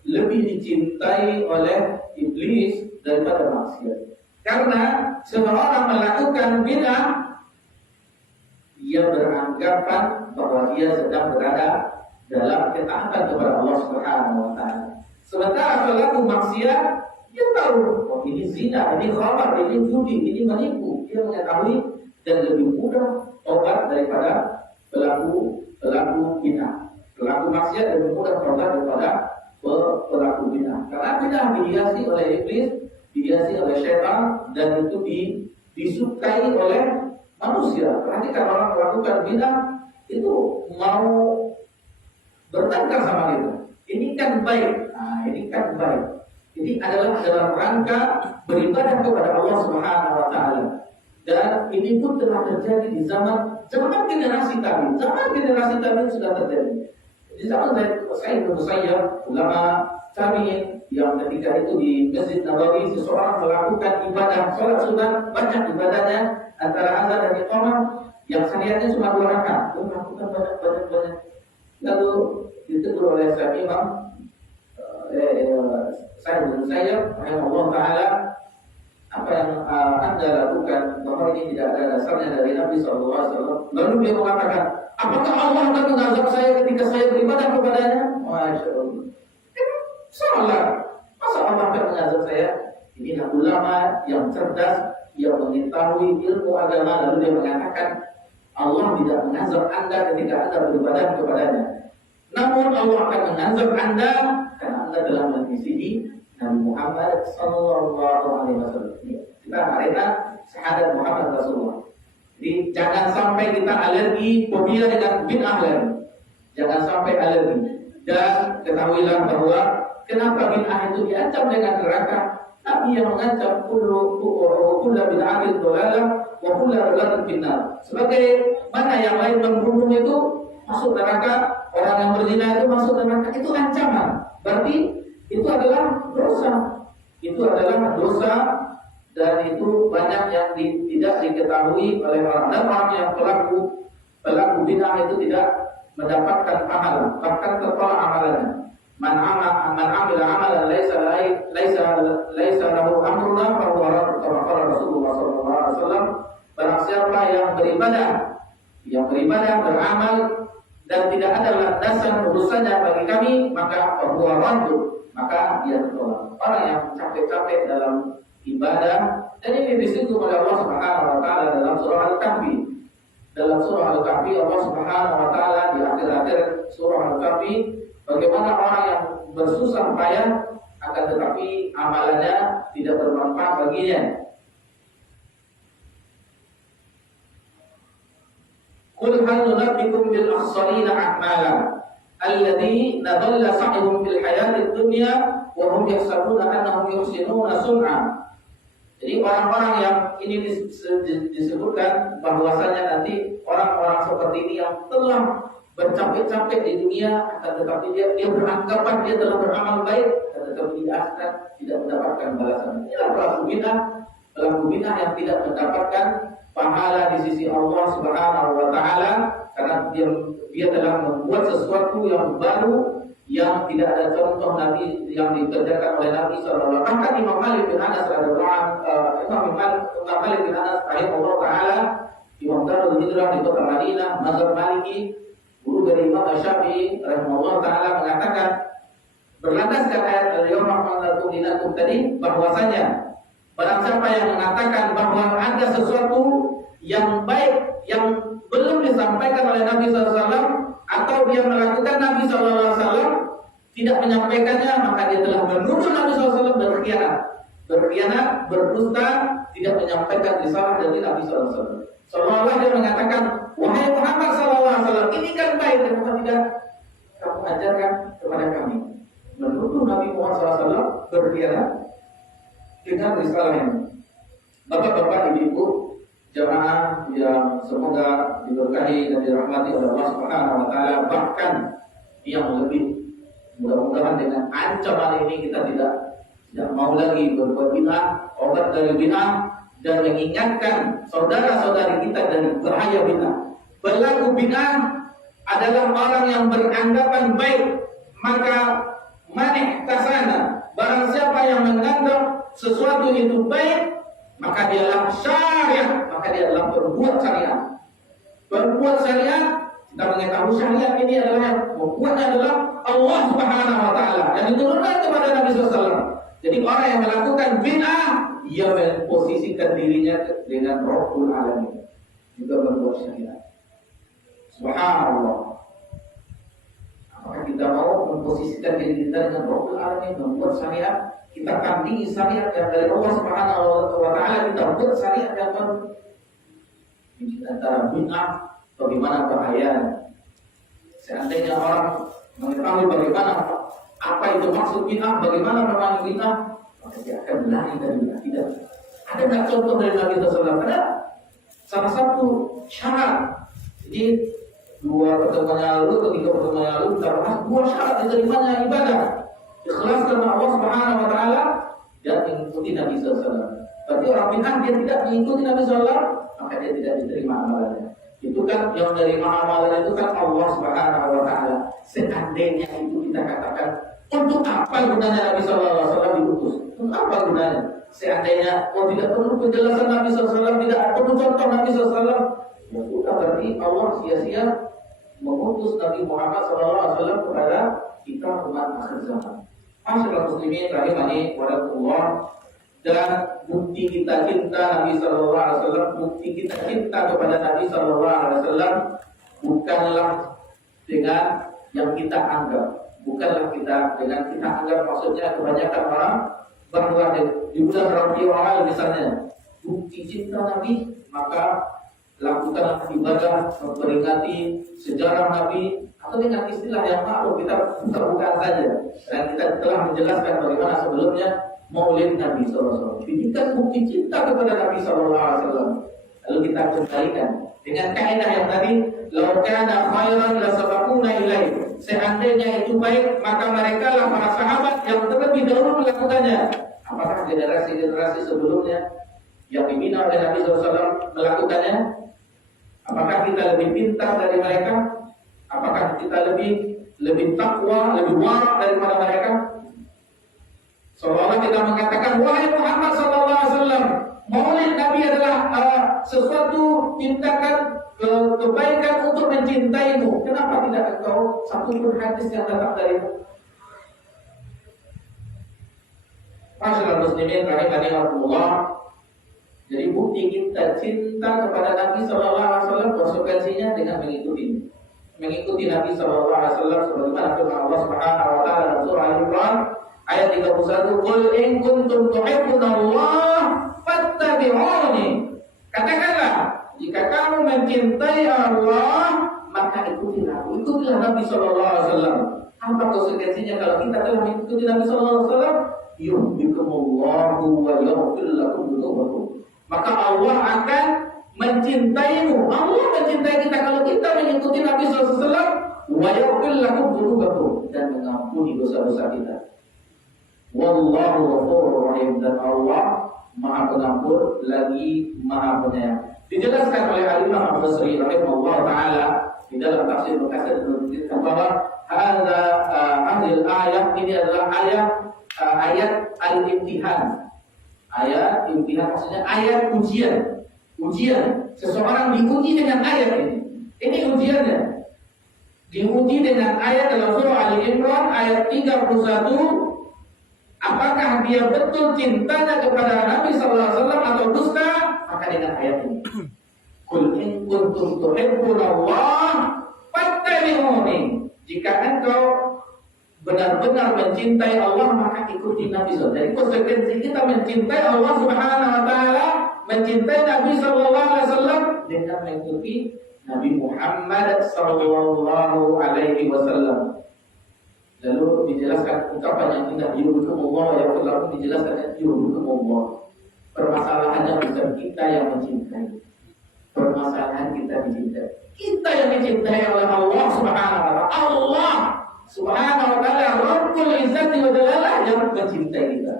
lebih dicintai oleh iblis daripada maksiat. Karena seseorang melakukan bid'ah, ia beranggapan bahwa dia sedang berada dalam ketaatan kepada Allah Subhanahu wa taala. Sementara pelaku maksiat, dia tahu, oh ini zina, ini khamar, ini judi, ini menipu. Dia mengetahui dan lebih mudah tobat daripada pelaku bid'ah. Pelaku maksiat lebih mudah tobat daripada pelaku bid'ah. Karena bid'ah dihiasi oleh iblis, dihiasi oleh syaitan, dan itu disukai oleh manusia. Perhatikan orang melakukan bid'ah itu mau bertengkar sama kita. Ini kan baik. Nah, ini kan baik. Ini adalah dalam rangka beribadah kepada Allah Subhanahu wa taala. Dan ini pun telah terjadi di zaman generasi kami. Zaman generasi kami sudah terjadi. Di zaman Sa'id bin Musayyab, ulama kami yang ketika itu di Masjid Nabawi, seseorang melakukan ibadah salat sunat, banyak ibadahnya antara azan dan iqamah yang syariatnya cuma 2 rakaat, dia melakukan banyak. Lalu ditegur oleh Syekh Imam Sa'id bin Musayyab rahimahullah taala, apa yang Anda lakukan bahwa ini tidak ada dasarnya dari Nabi SAW. Lalu dia mengatakan, apakah Allah akan mengazab saya ketika saya beribadah kepadanya? Masya Allah. Salah. Masa Allah akan mengazab saya? Inilah ulama yang cerdas, yang mengetahui ilmu agama. Lalu dia mengatakan, Allah tidak mengazab Anda ketika Anda beribadah kepadanya. Namun Allah akan mengazab Anda karena Anda telah menyisihi Nabi Muhammad sallallahu alaihi wasallam. Kita marilah syahadat Muhammad Rasulullah. Jadi jangan sampai kita alergi, fobia dengan bid'ah lagi. Jangan sampai alergi. Dan ketahuilah bahwa kenapa bid'ah itu diancam dengan neraka? Nabi yang mengancam kullu bid'atin dhalalah wa kullu dhalalatin finnar. Sebagai mana yang lain membunuh itu masuk neraka, orang yang berzina itu masuk neraka, itu ancaman. Berarti itu adalah dosa. Itu adalah dosa, dan itu banyak yang tidak diketahui oleh orang. Dan orang yang pelaku bid'ah itu tidak mendapatkan pahala, bahkan tertolak amalannya. Man amila amalan laisa lahu amruna fa huwa radd, kata Rasulullah sallallahu alaihi wasallam. Barang siapa yang beribadah beramal dan tidak ada landasan urusannya bagi kami, maka bahwa randu, maka dia tolak. Orang yang capek-capek dalam ibadah, dan ini disinggung oleh Allah Subhanahu wa taala dalam surah Al-Kahfi. Dalam surah Al-Kahfi Allah Subhanahu wa taala di akhir-akhir surah Al-Kahfi, bagaimana orang yang bersusah payah akan tetapi amalannya tidak bermanfaat baginya. Qul hal nunabbiukum bil akhsarina a'mala alladhina dhalla sa'yuhum fil hayatid dunya wa hum yahsabuna annahum yuhsinuna sun'a. Jadi orang-orang yang ini disebutkan bahwasanya nanti orang-orang seperti ini yang telah bercapek-capek di dunia, akan tetapi dia beranggapan dia telah beramal baik, akan tetapi di akhirat tidak mendapatkan balasan. Inilah pelaku bid'ah yang tidak mendapatkan pahala di sisi Allah Subhanahu wa taala karena dia telah membuat sesuatu yang baru yang tidak ada contoh Nabi yang dikerjakan oleh Nabi sallallahu alaihi wasallam. Bahkan Imam Malik bin Anas Imam Malik bin Anas rahimahullah taala, Imam Darul Hijrah di kota Madinah, mazhab Maliki, guru dari Imam Syafi'i rahimahullah taala mengatakan berlandaskan ayat al-yawma akmaltu dinakum tadi bahwasanya barang siapa yang mengatakan bahwa ada sesuatu yang baik yang belum disampaikan oleh Nabi SAW atau dia melakukan Nabi SAW tidak menyampaikannya, maka dia telah menuduh Nabi SAW berkhianat, berdusta, tidak menyampaikan risalah dari Nabi SAW. Seolah-olah dia mengatakan, wahai Muhammad SAW, ini kan baik, kenapa tidak kamu ajarkan kepada kami? Menuduh Nabi Muhammad SAW berkhianat dengan risalah ini. Bapak-bapak, ibu-ibu, jamaah yang semoga diberkahi dan dirahmati oleh Allah Subhanahu wa taala, bahkan yang lebih mudah-mudahan dengan ancaman ini kita tidak mau lagi berbuat bid'ah, obat dari bid'ah, dan mengingatkan saudara-saudari kita dari bahaya bid'ah. Pelaku bid'ah adalah orang yang beranggapan baik, maka maneh tasana, barang siapa yang menganggap sesuatu itu baik, maka dia adalah syariah, maka dia adalah berbuat syariat. Berbuat syariat, kita mengetahui syariat ini adalah membuatnya adalah Allah Subhanahu wa taala yang diturunkan kepada Nabi SAW. Jadi orang yang melakukan bid'ah, ia memposisikan dirinya dengan Rabbul Alamin, juga berbuat syariat. Subhanallah. Apakah kita mau memposisikan diri kita dengan Rabbul Alamin, membuat syariat? Kita kambing syariat yang dari Allah Subhanahu wa taala, kita buat syariat yang baru. Ini antara bid'ah, bagaimana bahayanya. Seandainya orang mengetahui bagaimana apa itu maksud bid'ah, bagaimana memang bid'ah, maka dia akan lari dari bid'ah. Tidak. Ada nggak contoh dari Nabi SAW? Ada. Salah satu syarat. Jadi dua pertemuan lalu, ketiga pertemuan lalu kita bahas dua syarat diterimanya ibadah. Ikhlas karena Allah Subhanahu wa taala dan mengikuti Nabi SAW. Berarti orang bid'ah dia tidak mengikuti Nabi SAW, maka dia tidak diterima amalannya. Itu kan yang menerima amalan itu kan Allah Subhanahu wa taala. Seandainya itu kita katakan, untuk apa gunanya Nabi SAW diutus? Untuk apa gunanya? Seandainya tidak perlu penjelasan Nabi SAW, tidak perlu contoh Nabi SAW, ya sudah, berarti Allah sia-sia mengutus Nabi Muhammad SAW kepada kita umat akhir zaman. Masyaallah muslimin rahimani wa rahmatullah. Dan bukti kita cinta Nabi sallallahu alaihi wasallam, bukti kita cinta kepada Nabi sallallahu alaihi wasallam bukanlah dengan yang kita anggap, bukanlah kita dengan kita anggap, maksudnya kebanyakan orang bahwa di bulan Rabiul Awal misalnya, bukti cinta Nabi, maka lakukan ibadah memperingati sejarah Nabi, atau dengan istilah yang maklum kita buka-bukaan saja. Dan kita telah menjelaskan bagaimana sebelumnya Maulid Nabi SAW. Ini kan bukti cinta kepada Nabi SAW. Lalu kita kembalikan dengan kaidah yang tadi, "Lau kana khairan lasabaquna ilaih." Seandainya itu baik, maka mereka lah para sahabat yang terlebih dahulu melakukannya. Apakah generasi-generasi sebelumnya yang dibina oleh Nabi SAW melakukannya? Apakah kita lebih pintar dari mereka? Apakah kita lebih takwa, lebih warak daripada mereka? Seolah-olah kita mengatakan, wahai Muhammad sallallahu alaihi wasallam, Maulid Nabi adalah sesuatu tindakan kebaikan untuk mencintaimu. Kenapa tidak engkau satu pun hadis yang datang darimu? Masyaallah muslimin rahimani Allah. Jadi bukti kita cinta kepada Nabi sallallahu alaihi wasallam konsekuensinya dengan mengikuti Nabi sallallahu alaihi wasallam sebagaimana firman Allah Subhanahu wa taala dalam surah Al-Imran ayat 31, "Qul in kuntum tuhibbunallah fattabi'uni." Katakanlah, jika kamu mencintai Allah, maka ikutilah Nabi sallallahu alaihi wasallam. Apa konsekuensinya kalau kita telah mengikuti Nabi sallallahu alaihi wasallam? Yuhibbukumullahu wa yaghfir lakum dzunubakum. Maka Allah akan mencintaimu. Allah mencintai kita kalau kita mengikuti Nabi sallallahu alaihi wasallam, wa yaghfir lakum dzunubakum, dan mengampuni dosa-dosa kita. Wallahu ghafurur rahim, dan Allah Maha Pengampun lagi Maha Penyayang. Dijelaskan oleh Al-Imam Al-Basri rahimahullah taala di dalam tafsir Mukatsir menyebutkan bahwa hadil ayat ini adalah ayat al-imtihan. Ayat imtihan maksudnya ayat ujian. Seseorang diuji dengan ayat ini. Ini ujiannya. Diuji dengan ayat dalam surah Ali Imran ayat 31. Apakah dia betul cintanya kepada Nabi sallallahu alaihi wasallam atau dusta? Maka dengan ayat ini. Qul in kuntum tuhibbunallah fattabi'uni. Jika engkau benar-benar mencintai Allah, maka ikuti Nabi sallallahu alaihi wasallam. Jadi konsekuensi kita mencintai Allah Subhanahu wa taala, mencintai Nabi sallallahu alaihi wasallam dengan mengikuti Nabi Muhammad sallallahu alaihi wasallam. Lalu dijelaskan ungkapan yang tidak yuhibbukumullah ya Allah, dijelaskan yuhibbukumullah. Permasalahannya bukan kita yang mencintai. Permasalahan kita dicintai. Kita yang dicintai oleh Allah Subhanahu wa taala. Allah Subhanahu wa taala Rabbul Izzati wa Jalalah yang mencintai kita.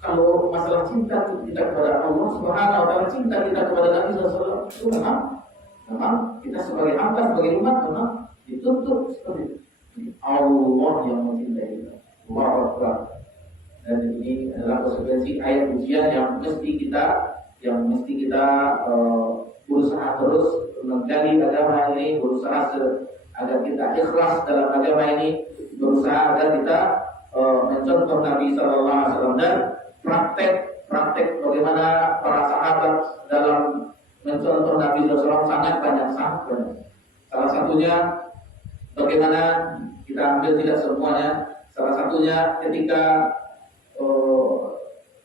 Kalau masalah cinta kita kepada Allah Subhanahu wa taala, cinta kita kepada Nabi sallallahu alaihi wasallam, memang kita sebagai hamba, sebagai umat memang dituntut seperti itu. Allah yang mencintai kita. Allahu Akbar. Dan ini adalah konsekuensi ayat ujian yang mesti kita berusaha terus menggali agama ini, berusaha agar kita ikhlas dalam agama ini, berusaha agar kita mencontoh Nabi sallallahu alaihi wasallam, dan praktek bagaimana para sahabat dalam mencontoh Nabi sallallahu alaihi wasallam sangat banyak. Salah satunya bagaimana kita ambil tidak semuanya. Salah satunya ketika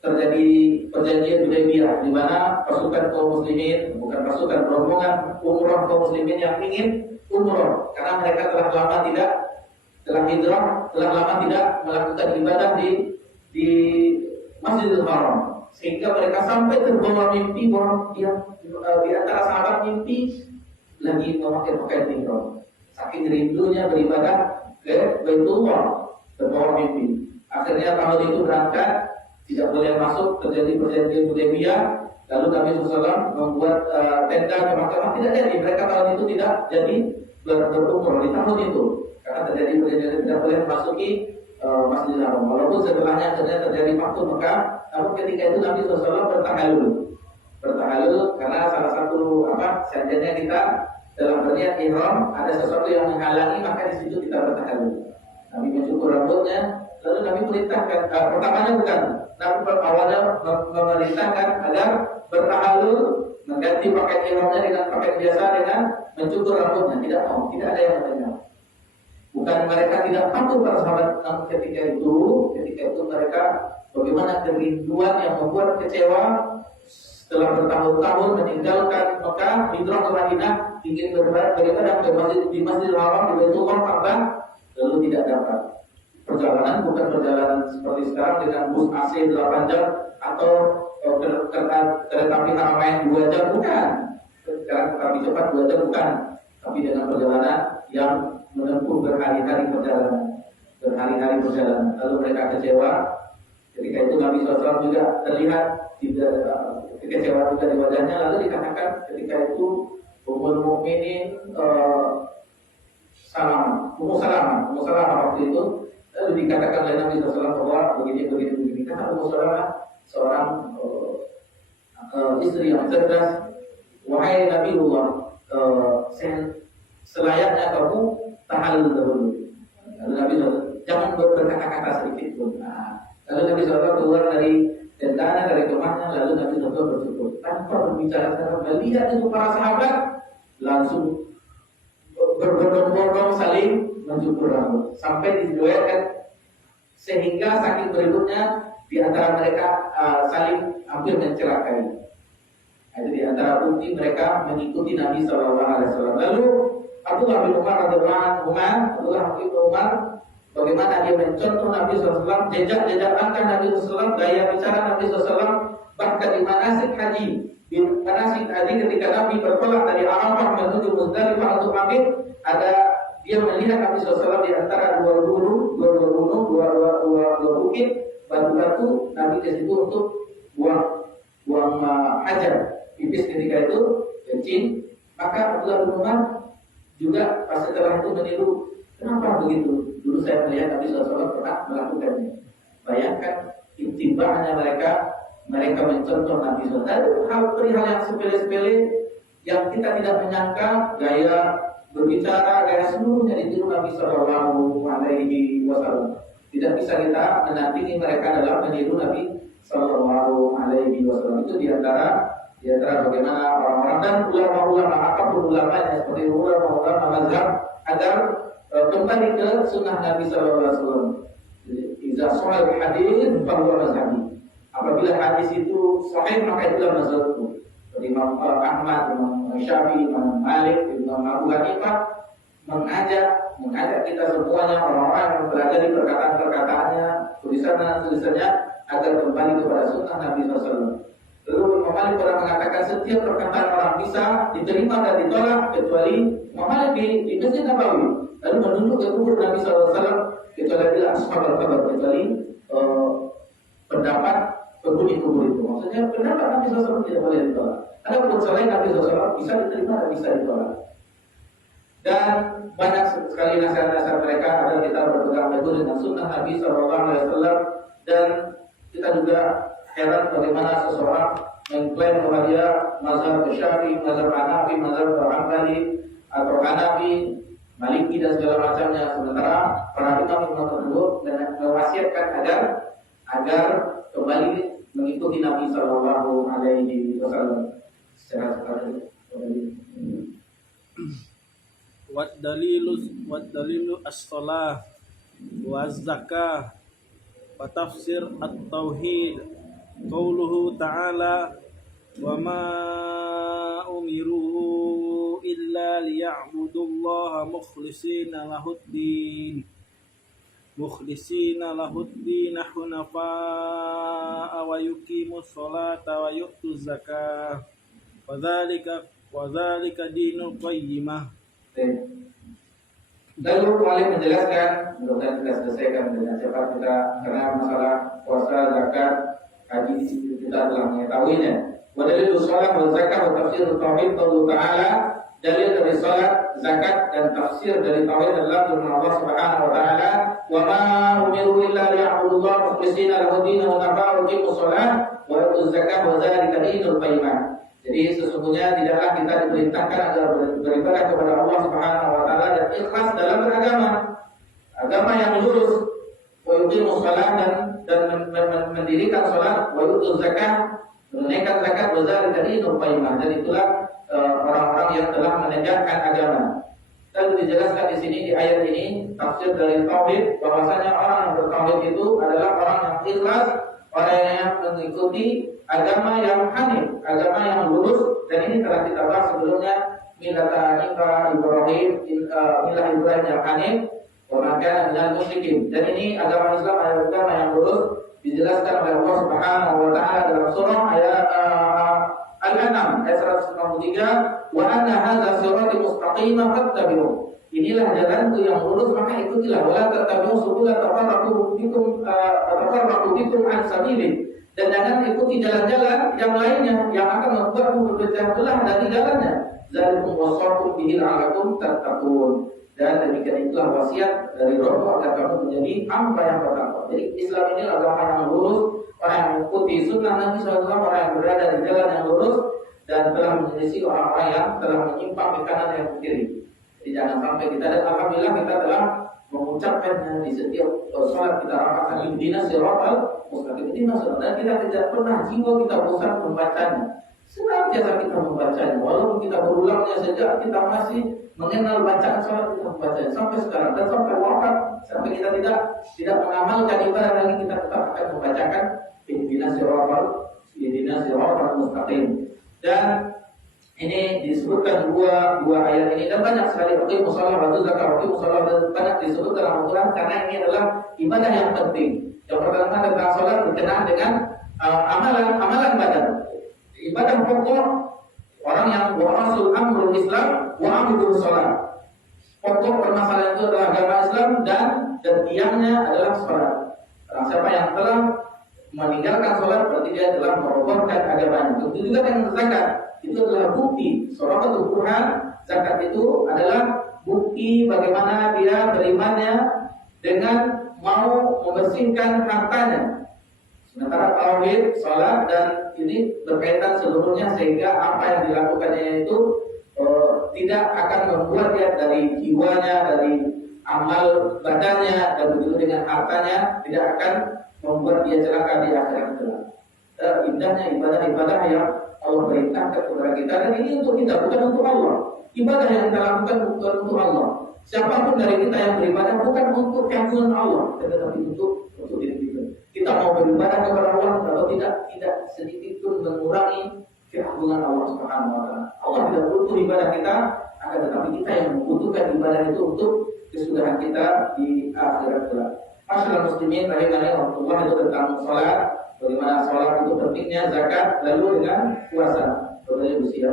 terjadi perjanjian Hudaybiyah, di mana pasukan kaum muslimin, bukan pasukan, rombongan umroh kaum muslimin yang ingin umroh karena mereka telah lama tidak melakukan ibadah di Masjidil Haram, sehingga mereka sampai terbawa mimpi bahwa di antara sahabat mimpi lagi memakai pakaian ihram. Saking rindunya beribadah ke Baitullah, terbawa mimpi. Akhirnya tahun itu berangkat, tidak boleh masuk, terjadi perjanjian Hudaybiyah. Lalu Nabi SAW membuat tenda ke Makkah. Tidak jadi, mereka tahun itu tidak jadi berumrah di tahun itu karena terjadi perjanjian tidak boleh memasuki Masjidil Haram. Walaupun setelahnya terjadi waktu Mekah, namun ketika itu Nabi SAW bertahalul karena salah satu seandainya kita dalam berniat ihram ada sesuatu yang menghalangi, maka di situ kita bertahalul. Nabi mencukur rambutnya, lalu Nabi perintahkan pertamanya bukan, Nabi awalnya memerintahkan agar bertahalul, mengganti pakaian ihramnya dengan pakaian biasa dengan mencukur rambutnya. Tidak ada yang mendengar. Bukan mereka tidak patuh para sahabat, namun ketika itu mereka bagaimana kerinduan yang membuat kecewa setelah bertahun-tahun meninggalkan Mekah, hijrah ke Madinah, ingin beribadah di Masjidil Haram, di Baitullah Ka'bah, lalu tidak dapat. Perjalanan bukan perjalanan seperti sekarang dengan bus AC 8 jam atau kereta api Haramain 2 jam, bukan. Sekarang kereta api cepat 2 jam, bukan. Tapi dengan perjalanan yang menempuh berhari-hari perjalanan. Lalu mereka kecewa. Ketika itu Nabi SAW juga terlihat kekecewaan juga di wajahnya. Lalu dikatakan ketika itu Ummul Mukminin Ummu Salamah waktu itu, lalu dikatakan oleh Nabi SAW bahwa begini. Karena Ummu Salamah seorang istri yang cerdas, wahai Nabiullah, selayaknya kamu tahallul dahulu. Lalu Nabi SAW, jangan berkata-kata sedikit pun. Lalu Nabi SAW keluar dari tendanya, dari rumahnya, lalu Nabi SAW bersyukur tanpa berbicara. Melihat itu para sahabat langsung berbondong-bondong saling mencukur rambut sampai diriwayatkan sehingga saking berikutnya di antara mereka saling hampir mencelakai. Itu di antara bukti mereka mengikuti Nabi SAW. Lalu Abdullah bin Umar radhiyallahu anhu, bagaimana dia mencontoh Nabi SAW, jejak-jejak langkah Nabi SAW, gaya bicara Nabi SAW, bahkan di manasik haji. Di manasik haji ketika Nabi bertolak dari Arafah menuju Muzdalifah untuk mabit, ada dia melihat Nabi SAW di antara dua bukit, batu-batu Nabi ke situ untuk buang hajar pipis ketika itu kencing. Maka Abdullah bin Umar juga pas setelah itu meniru, kenapa begitu? Dulu saya melihat Nabi SAW pernah melakukannya. Bayangkan intibahnya mereka mencontoh Nabi SAW. Ada hal yang sepele-sepele yang kita tidak menyangka, gaya berbicara, gaya seluruhnya ditiru Nabi SAW. Tidak bisa kita menandingi mereka dalam meniru Nabi SAW. Itu diantara bagaimana orang-orang dan ulama-ulama, apapun ulamanya, seperti ulama-ulama mazhab, agar kembali ke sunnah Nabi SAW. Iza sahih hadis bahwa mazhabi. Apabila hadis itu sahih maka itulah mazhabku. Seperti Imam Ahmad, Imam Syafi'i, Imam Malik, Imam Abu Hanifah mengajak kita semuanya, orang-orang yang mempelajari perkataan-perkataannya, tulisan-tulisannya, agar kembali kepada sunnah Nabi SAW. Lalu Imam Malik pernah mengatakan setiap perkataan orang bisa diterima dan ditolak kecuali Imam Malik di Masjid Nabawi. Lalu menunjuk ke kubur Nabi SAW, kecuali bila ashabul kabar, kecuali pendapat penghuni kubur itu. Maksudnya pendapat Nabi SAW tidak boleh ditolak. Adapun selain Nabi SAW bisa diterima dan bisa ditolak. Dan banyak sekali nasihat-nasihat mereka agar kita berpegang teguh dengan sunnah Nabi SAW. Dan kita juga heran bagaimana seseorang mengklaim bahwa dia mazhab Syafi'i, mazhab Hanafi, mazhab Hanbali atau Hanafi, Maliki dan segala macamnya, sementara para imam tersebut mewasiatkan agar kembali mengikuti Nabi Sallallahu Alaihi Wasallam secara seperti Wat dalilu as-salah wa az-zakah wa tafsir at-tauhid qauluhu ta'ala wa ma umiru illa liya'budullaha mukhlishina lahuddin hunafa'a wa yuqimus sholata wa yu'tuz zakah wa dzalika dinul qayyimah. Lalu Malik menjelaskan, mudah-mudahan kita selesaikan dengan cepat kita, karena masalah puasa, zakat, haji kita telah mengetahuinya. Wa dalil shalah wa zakat wa tafsir tauhid qaulu ta'ala, dalil dari salat, zakat dan tafsir dari tauhid adalah firman Allah Subhanahu wa taala, wa ma umiru illa liya'budullaha mukhlishina lahu din wa yuqimus shalah wa yutuz zakah wa dzalika dinul qayyimah. Jadi sesungguhnya tidaklah kita diperintahkan agar beribadah kepada Allah Subhanahu wa taala dan ikhlas dalam beragama. Agama yang lurus, wa yuqimus shalah dan mendirikan salat, wa yutuz zakah, menunaikan zakat, wa dzalika dinul qayyimah. Dan itulah orang-orang yang telah menegakkan agama. Lalu dijelaskan di sini di ayat ini tafsir dari tauhid, bahwasanya orang yang bertauhid itu adalah orang yang ikhlas, orang yang mengikuti agama yang hanif, agama yang lurus. Dan ini telah kita bahas sebelumnya, milah Ibrahim yang hanif, wa ma kana minal musyrikin. Dan ini agama Islam adalah agama yang lurus, dijelaskan oleh Allah Subhanahu wa taala dalam surah ayat Al-An'am ayat 193, wa anna hadza sirati mustaqima fattabi'u. Inilah jalanku yang lurus, maka ikutilah. Wala tattabi'u subula tafarraqu bikum an sabili. Dan jangan ikuti jalan-jalan yang lainnya yang akan membuatmu berpecah belah dari jalannya. Zalikum wasaqum bihi la'allakum tattaqun. Dan demikian itulah wasiat dari Rasul agar kamu menjadi hamba yang bertakwa. Jadi Islam ini agama yang lurus. orang yang mengikuti sunnah Nabi SAW, orang yang berada di jalan yang lurus dan telah menyelisih orang-orang yang telah menyimpang ke kanan yang ke kiri. Jadi jangan sampai kita, dan alhamdulillah kita telah mengucapkannya di setiap sholat kita rapatkan ihdinas siratal mustaqim, dan kita tidak pernah jiwa kita bosan membacanya. Senantiasa kita membacanya, walaupun kita berulangnya sejak kita masih mengenal bacaan sholat, kita membacanya sampai sekarang dan sampai wafat, sampai kita tidak mengamalkan ibadah lagi, kita tetap akan membacakan ihdinas siratal mustaqim. Dan ini disebutkan dua ayat ini, dan banyak sekali aqimus shalah wa atuz zakah, aqimus shalah, dan banyak disebut dalam Al-Quran karena ini adalah ibadah yang penting. Yang pertama tentang sholat berkenaan dengan amalan badan, ibadah pokok orang yang wa'asul amrul Islam wa amrul sholat. Pokok permasalahan itu adalah agama Islam dan tiangnya adalah sholat. Barang siapa yang telah meninggalkan sholat berarti dia telah merobohkan agamanya. Begitu juga dengan zakat, itu adalah bukti. Sholatul Quran, zakat itu adalah bukti bagaimana dia berimannya dengan mau membersihkan hartanya. Sementara tauhid, sholat, dan ini berkaitan seluruhnya, sehingga apa yang dilakukannya itu tidak akan membuat dia dari jiwanya, dari amal badannya, dan begitu dengan hartanya tidak akan membuat dia celaka di akhirat kelak. Indahnya ibadah-ibadah yang Allah perintahkan kepada kita, dan ini untuk kita, bukan untuk Allah. Ibadah yang kita lakukan bukan untuk Allah. Siapapun dari kita yang beribadah bukan untuk keagungan Allah, tetapi untuk diri kita. Kita mau beribadah kepada Allah kalau tidak sedikit pun mengurangi keagungan Allah Subhanahu wa taala. Allah tidak butuh ibadah kita, akan tetapi kita yang membutuhkan ibadah itu untuk kesudahan kita di akhirat kelak. Masyaallah muslimin rahimani Allah, itu tentang salat, bagaimana salat itu pentingnya, zakat, lalu dengan puasa. Kemudian usia.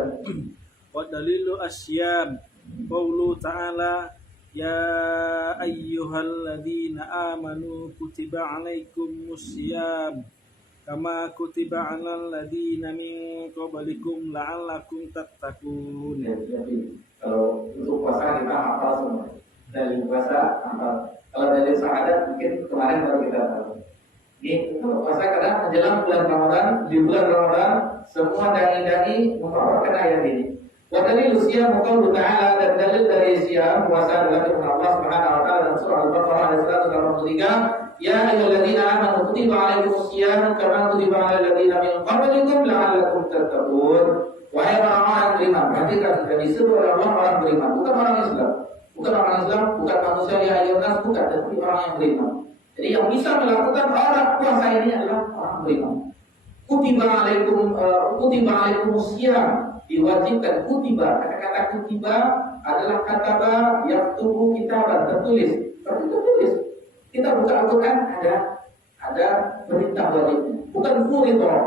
Wa dalilu asyam qaulu ta'ala ya ayyuhalladzina amanu kutiba 'alaikumussyam kama kutiba 'alal ladzina min qablikum la'allakum tattaqun. Jadi kalau untuk puasa kita hafal semua. Dari puasa hafal. Kalau dari syahadat mungkin kemarin baru kita tahu. Ini untuk puasa karena menjelang bulan Ramadan, di bulan Ramadan semua dai-dai membawakan ayat ini. Wa dalil siyam qaulu ta'ala, dan dalil dari siyam puasa adalah firman Allah Subhanahu wa taala dalam surah Al-Baqarah ayat 183, ya ayyuhalladzina amanu kutiba 'alaikumussyam kama kutiba 'alal ladzina min qablikum la'allakum tattaqun. Wahai orang-orang yang beriman, perhatikan, dan disuruh oleh Allah orang beriman, bukan orang Islam. Bukan orang Islam, bukan manusia yang ayunas, bukan, tetapi orang yang beriman. Jadi yang bisa melakukan orang puasa ini adalah orang beriman. Kutiba 'alaikumussyam, diwajibkan. Kutiba, kata-kata kutiba adalah kataba yang tubuh kitaban, tertulis. Berarti tertulis. Kita buka Al-Quran ada perintah wajibnya. Bukan furidah.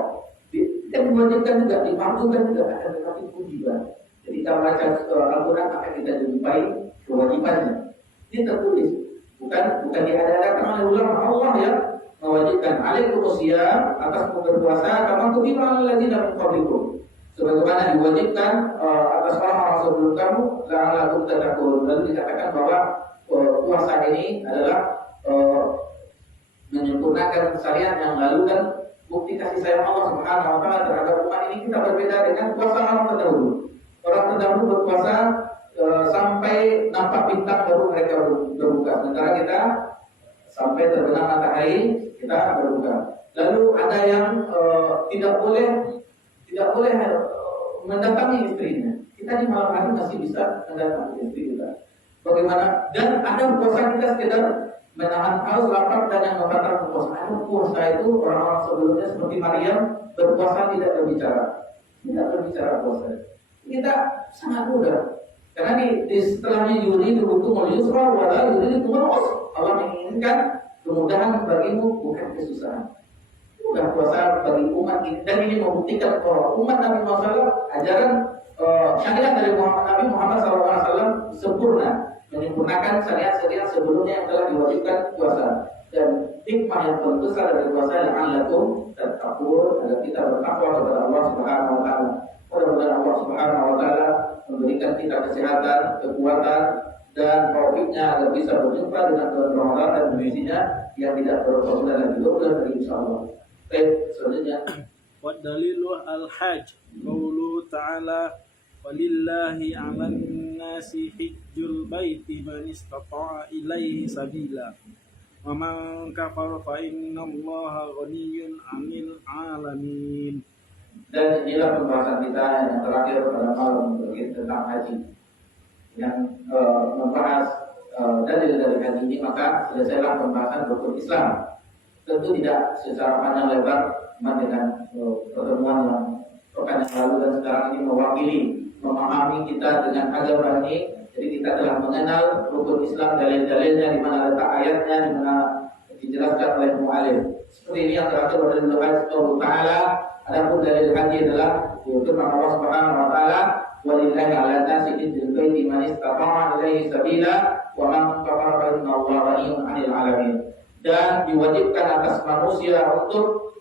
Kita diwajibkan juga, difardukan juga, ada tetapi kutiba. Jadi kita baca Al-Quran akan kita jumpai kewajibannya. Ini tertulis. Bukan diadakan oleh ulama. Allah yang mewajibkan alaikumussyam, atas berpuasa kama kutiba 'alal ladzina min qablikum, sebagaimana diwajibkan atas orang-orang sebelum kamu, la'allakum tattaqun. Dan dikatakan bahwa puasa ini adalah menyempurnakan syariat yang lalu, dan bukti kasih sayang Allah Subhanahu wa taala terhadap umat ini. Kita berbeda dengan puasa orang terdahulu. Orang terdahulu berpuasa sampai nampak bintang baru mereka berbuka. Sementara kita sampai terbenam matahari kita berbuka. Lalu ada yang tidak boleh mendatangi istrinya. Kita di malam hari masih bisa mendatangi istri kita. Bagaimana? Dan ada puasa kita sekedar menahan haus, lapar, dan yang membatalkan puasa. Ada puasa itu orang-orang sebelumnya seperti Maryam berpuasa tidak berbicara puasa. Kita sangat mudah. Karena di setelahnya yuri dihukum yusra wala yuri dihukum usra. Allah menginginkan kemudahan bagimu, bukan kesusahan. Mudah puasa bagi umat ini, dan ini membuktikan bahwa umat Nabi Muhammad, ajaran syariat dari Nabi Muhammad SAW sempurna, menyempurnakan syariat-syariat sebelumnya yang telah diwajibkan puasa. Dan hikmah yang terbesar dari puasa yang alakum dan takbur, agar kita bertakwa kepada Allah Subhanahu wa taala. Mudah-mudahan Allah Subhanahu wa taala memberikan kita kesehatan, kekuatan, dan taufiknya agar bisa berjumpa dengan bulan Ramadan dan mengisinya yang tidak berbulan lagi 2 bulan lagi, insyaallah. Selanjutnya. والدليل الحج قوله تعالى ولله على الناس حج البيت من استطاع إليه سبيلا ومن كفر فإن الله غني عن العالمين. Dan inilah pembahasan kita yang terakhir pada malam ini tentang haji, yang membahas dalil dari haji ini. Maka selesailah pembahasan rukun Islam. Tentu tidak secara panjang lebar, cuma dengan pertemuan yang pekan yang lalu dan sekarang ini mewakili memahami kita dengan agama ini. Jadi kita telah mengenal rukun Islam, dalil-dalilnya, di mana letak ayatnya, di mana dijelaskan oleh mu'alim. Seperti ini yang terakhir pada ayat Allah Ta'ala. Adapun dalil haji adalah firman Allah Subhanahu wa taala, "Walillahi 'alan nasi hajjul baiti man istata'a ilaihi sabila wa man kafara fa inna Allaha ghaniyyun 'anil 'alamin." Dan diwajibkan atas manusia untuk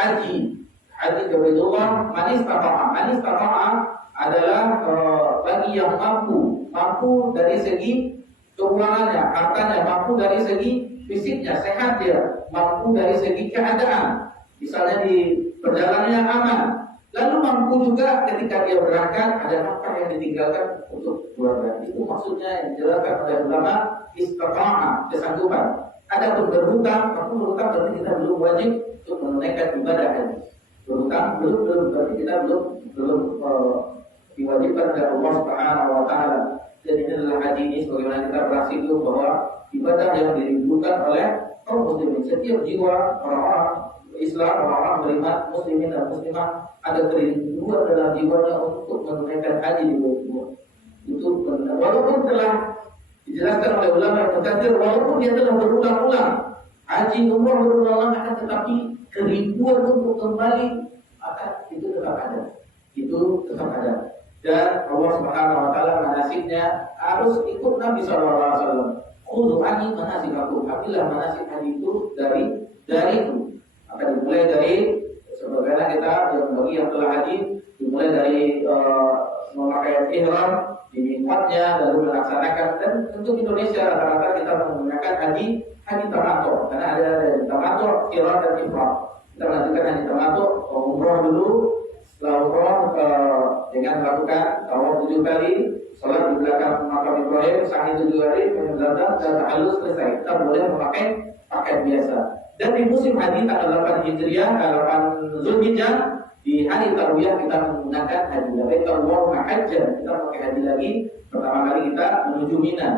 haji ke Baitullah man istata'a. Man istata'a adalah bagi yang mampu dari segi keuangannya, hartanya, mampu dari segi fisiknya, sehat dia, mampu dari segi keadaan. Misalnya di perjalanan yang aman, lalu mampu juga ketika dia berangkat ada apa yang ditinggalkan untuk keluarga. Itu maksudnya yang dijelaskan oleh ulama istita'a, kesanggupan. Ada pun berhutang, berhutang berarti kita belum wajib untuk menunaikan ibadah haji. Berhutang belum berarti kita belum diwajibkan oleh Allah Subhanahu wa taala. Jadi ini adalah haji ini sebagaimana kita berasinggung bahwa ibadah yang dirindukan oleh kaum muslimin. Setiap jiwa orang-orang Islam, orang-orang beriman, muslimin dan muslimah, ada kerinduan dalam jiwanya untuk menunaikan haji di Baitullah. Itu walaupun telah dijelaskan oleh ulama yang mutakhir, walaupun dia telah berulang-ulang haji umrah berulang-ulang, akan tetapi kerinduan untuk kembali akan itu tetap ada. Itu tetap ada. Dan Allah Subhanahu wa taala manasiknya harus ikut Nabi sallallahu alaihi wasallam. Khudhu anni manasikakum. Ambillah manasik haji itu dariku. Akan dimulai dari sebagaimana kita yang telah haji, dimulai dari memakai ihram di miqatnya, lalu melaksanakan. Dan untuk Indonesia rata-rata kita menggunakan haji tamattu, karena ada tamattu, qiran dan ifrad. Kita melanjutkan haji tamattu, umrah dulu, setelah umrah dengan melakukan tawaf 7 kali, salat di belakang makam Ibrahim, sa'i 7 kali, menjalankan dan tahallul selesai. Kita boleh memakai pakaian biasa. Dan di musim haji tanggal 8 Hijriah, 8 Zulhijjah, di hari Tarwiyah kita menggunakan haji. Labbaikallahumma hajjan, kita pakai haji lagi. Pertama kali kita menuju Mina.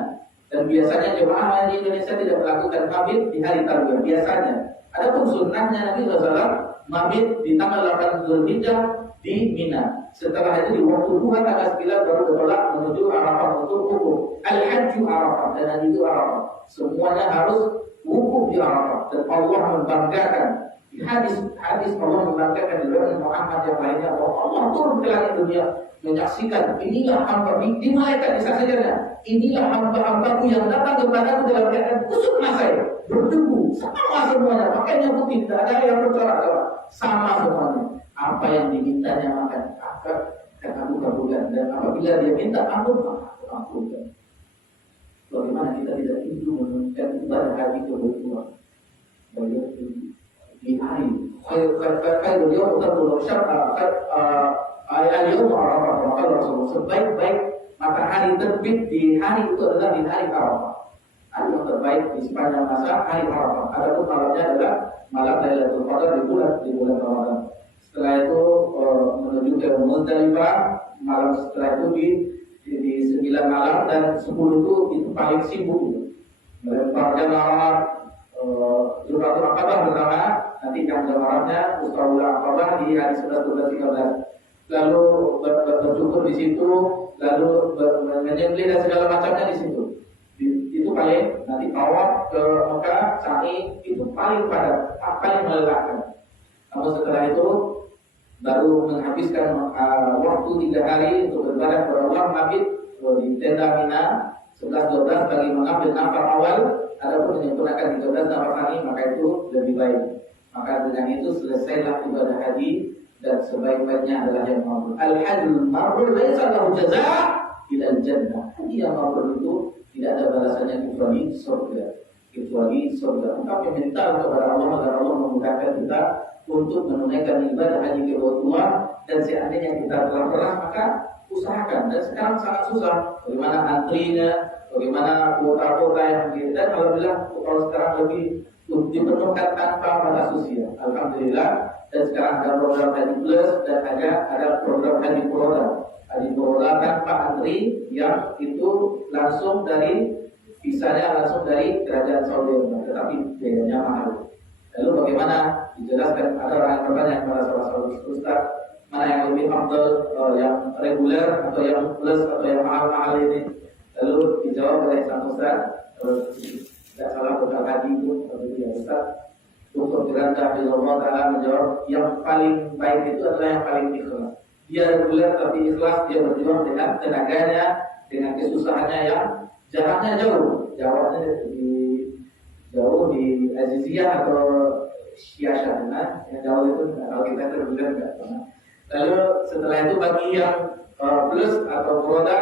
Dan biasanya jemaah haji Indonesia tidak melakukan mabit di hari Tarwiyah biasanya. Adapun sunnahnya Nabi SAW mabit di tanggal 8 Zulhijjah di Mina. Setelah itu di waktu duha tanggal 9 baru bertolak menuju Arafah untuk wukuf. Al-Hajju Arafah, dan haji itu Arafah. Semuanya harus wukuf di Arafah. Dan Allah membanggakan di hadis Allah membanggakan di riwayat Muhammad yang lainnya bahwa Allah turun ke langit dunia menyaksikan, inilah hamba di malaikat disaksikannya, inilah hamba-hambaku yang datang kepadaku dalam keadaan kusuk masai, berdebu, sama semuanya, pakainya putih, tidak ada yang bercorak-corak, sama semuanya. Apa yang dimintanya makan, apa yang aku kabulkan, dan apabila dia minta ampun, maka aku ampunkan. Bagaimana kita tidak rindu menunaikan ibadah haji ke Baitullah? Di hari khairul yawm tadullu syar'a al-yawm Arafah, maka Rasulullah sebaik-baik matahari terbit di hari itu adalah di hari Arafah. Hari yang terbaik di sepanjang masa hari Arafah. Adapun malamnya adalah malam Lailatul Qadar di bulan Ramadan. Setelah itu menuju ke Muzdalifah, malam setelah itu di 9 malam dan 10 itu paling sibuk. Melempar jamaah Jumratul Aqabah pertama, nanti jam jamaahnya Ustadzul Aqabah di hari 11, 12, 13. Lalu bercukur di situ, lalu menyembelih dan segala macamnya di situ. Itu paling nanti tawaf ke Mekah, sa'i itu paling padat, paling melelahkan. Namun setelah itu baru menghabiskan waktu 3 hari untuk beribadah kepada Allah, mabit di tenda Mina 11-12 bagi mengambil nafas awal. Adapun menyempurnakan 13 nafas tadi, maka itu lebih baik. Maka dengan itu selesailah ibadah haji, dan sebaik-baiknya adalah yang mabrur. Al-hajjul mabrur laisa lahu jazaa' illa al-jannah. Haji yang mabrur itu tidak ada balasannya kecuali surga. Maka meminta kepada Allah agar Allah memudahkan kita untuk menunaikan ibadah haji kedua dan seandainya kita telah pernah maka usahakan. Dan sekarang sangat susah bagaimana antrinya, bagaimana kuota-kuota yang dan alhamdulillah kalau sekarang lebih dipenuhkan tanpa batas usia. Alhamdulillah. Dan sekarang ada program Haji Plus dan ada program Haji Furoda. Haji Furoda tanpa antri yang itu langsung dari visanya langsung dari kerajaan Saudi Arabia, tetapi biayanya mahal. Lalu bagaimana dijelaskan, ada orang yang bertanya kepada salah satu ustaz, mana yang lebih afdal, yang reguler atau yang plus atau yang mahal-mahal ini? Lalu dijawab oleh sang ustaz, tidak salah bekal haji itu, ya ustaz, Dr. Firanda Hafizullah Ta'ala menjawab, yang paling baik itu adalah yang paling ikhlas. Dia reguler tapi ikhlas, dia berjuang dengan tenaganya, dengan kesusahannya yang jaraknya jauhnya di Aziziyah atau Syiyashah, yang jauh itu kalau kita reguler enggak pernah. Lalu setelah itu bagi yang plus atau roda,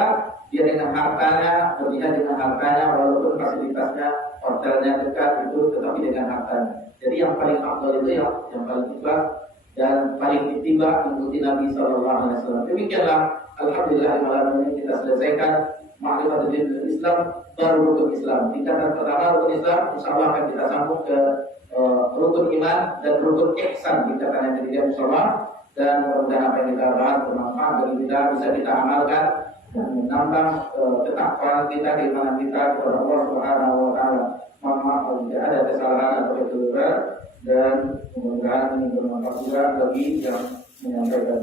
dia dengan hartanya, berjihad dengan hartanya, walaupun fasilitasnya hotelnya dekat itu, tetapi dengan hartanya. Jadi yang paling afdal itu yang paling ikhlas dan paling ittiba mengikuti Nabi Sallallahu Alaihi Wasallam. Demikianlah, alhamdulillah malam ini kita selesaikan ma'rifatul Islam, baru rukun Islam. Tingkatan pertama rukun Islam, insyaallah akan kita sambung ke rukun iman dan rukun ihsan, tingkatan yang ketiga insyaallah. Dan mudah-mudahan apa yang kita bahas bermanfaat bagi kita, bisa kita amalkan dan menambah ketakwaan kita, keimanan kita kepada Allah Subhanahu wa taala. Mohon maaf kalau tidak ada kesalahan atau kekeliruan, dan mudah-mudahan ini bermanfaat juga bagi yang menyampaikan.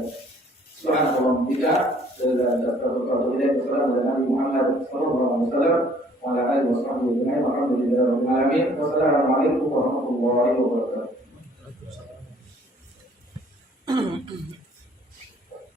Subhanallah bila dan terkabul dari Nabi Muhammad sallallahu alaihi wasallam wa ala alihi wasallam. Alhamdulillah rabbil alamin. Wassalamualaikum warahmatullahi wabarakatuh.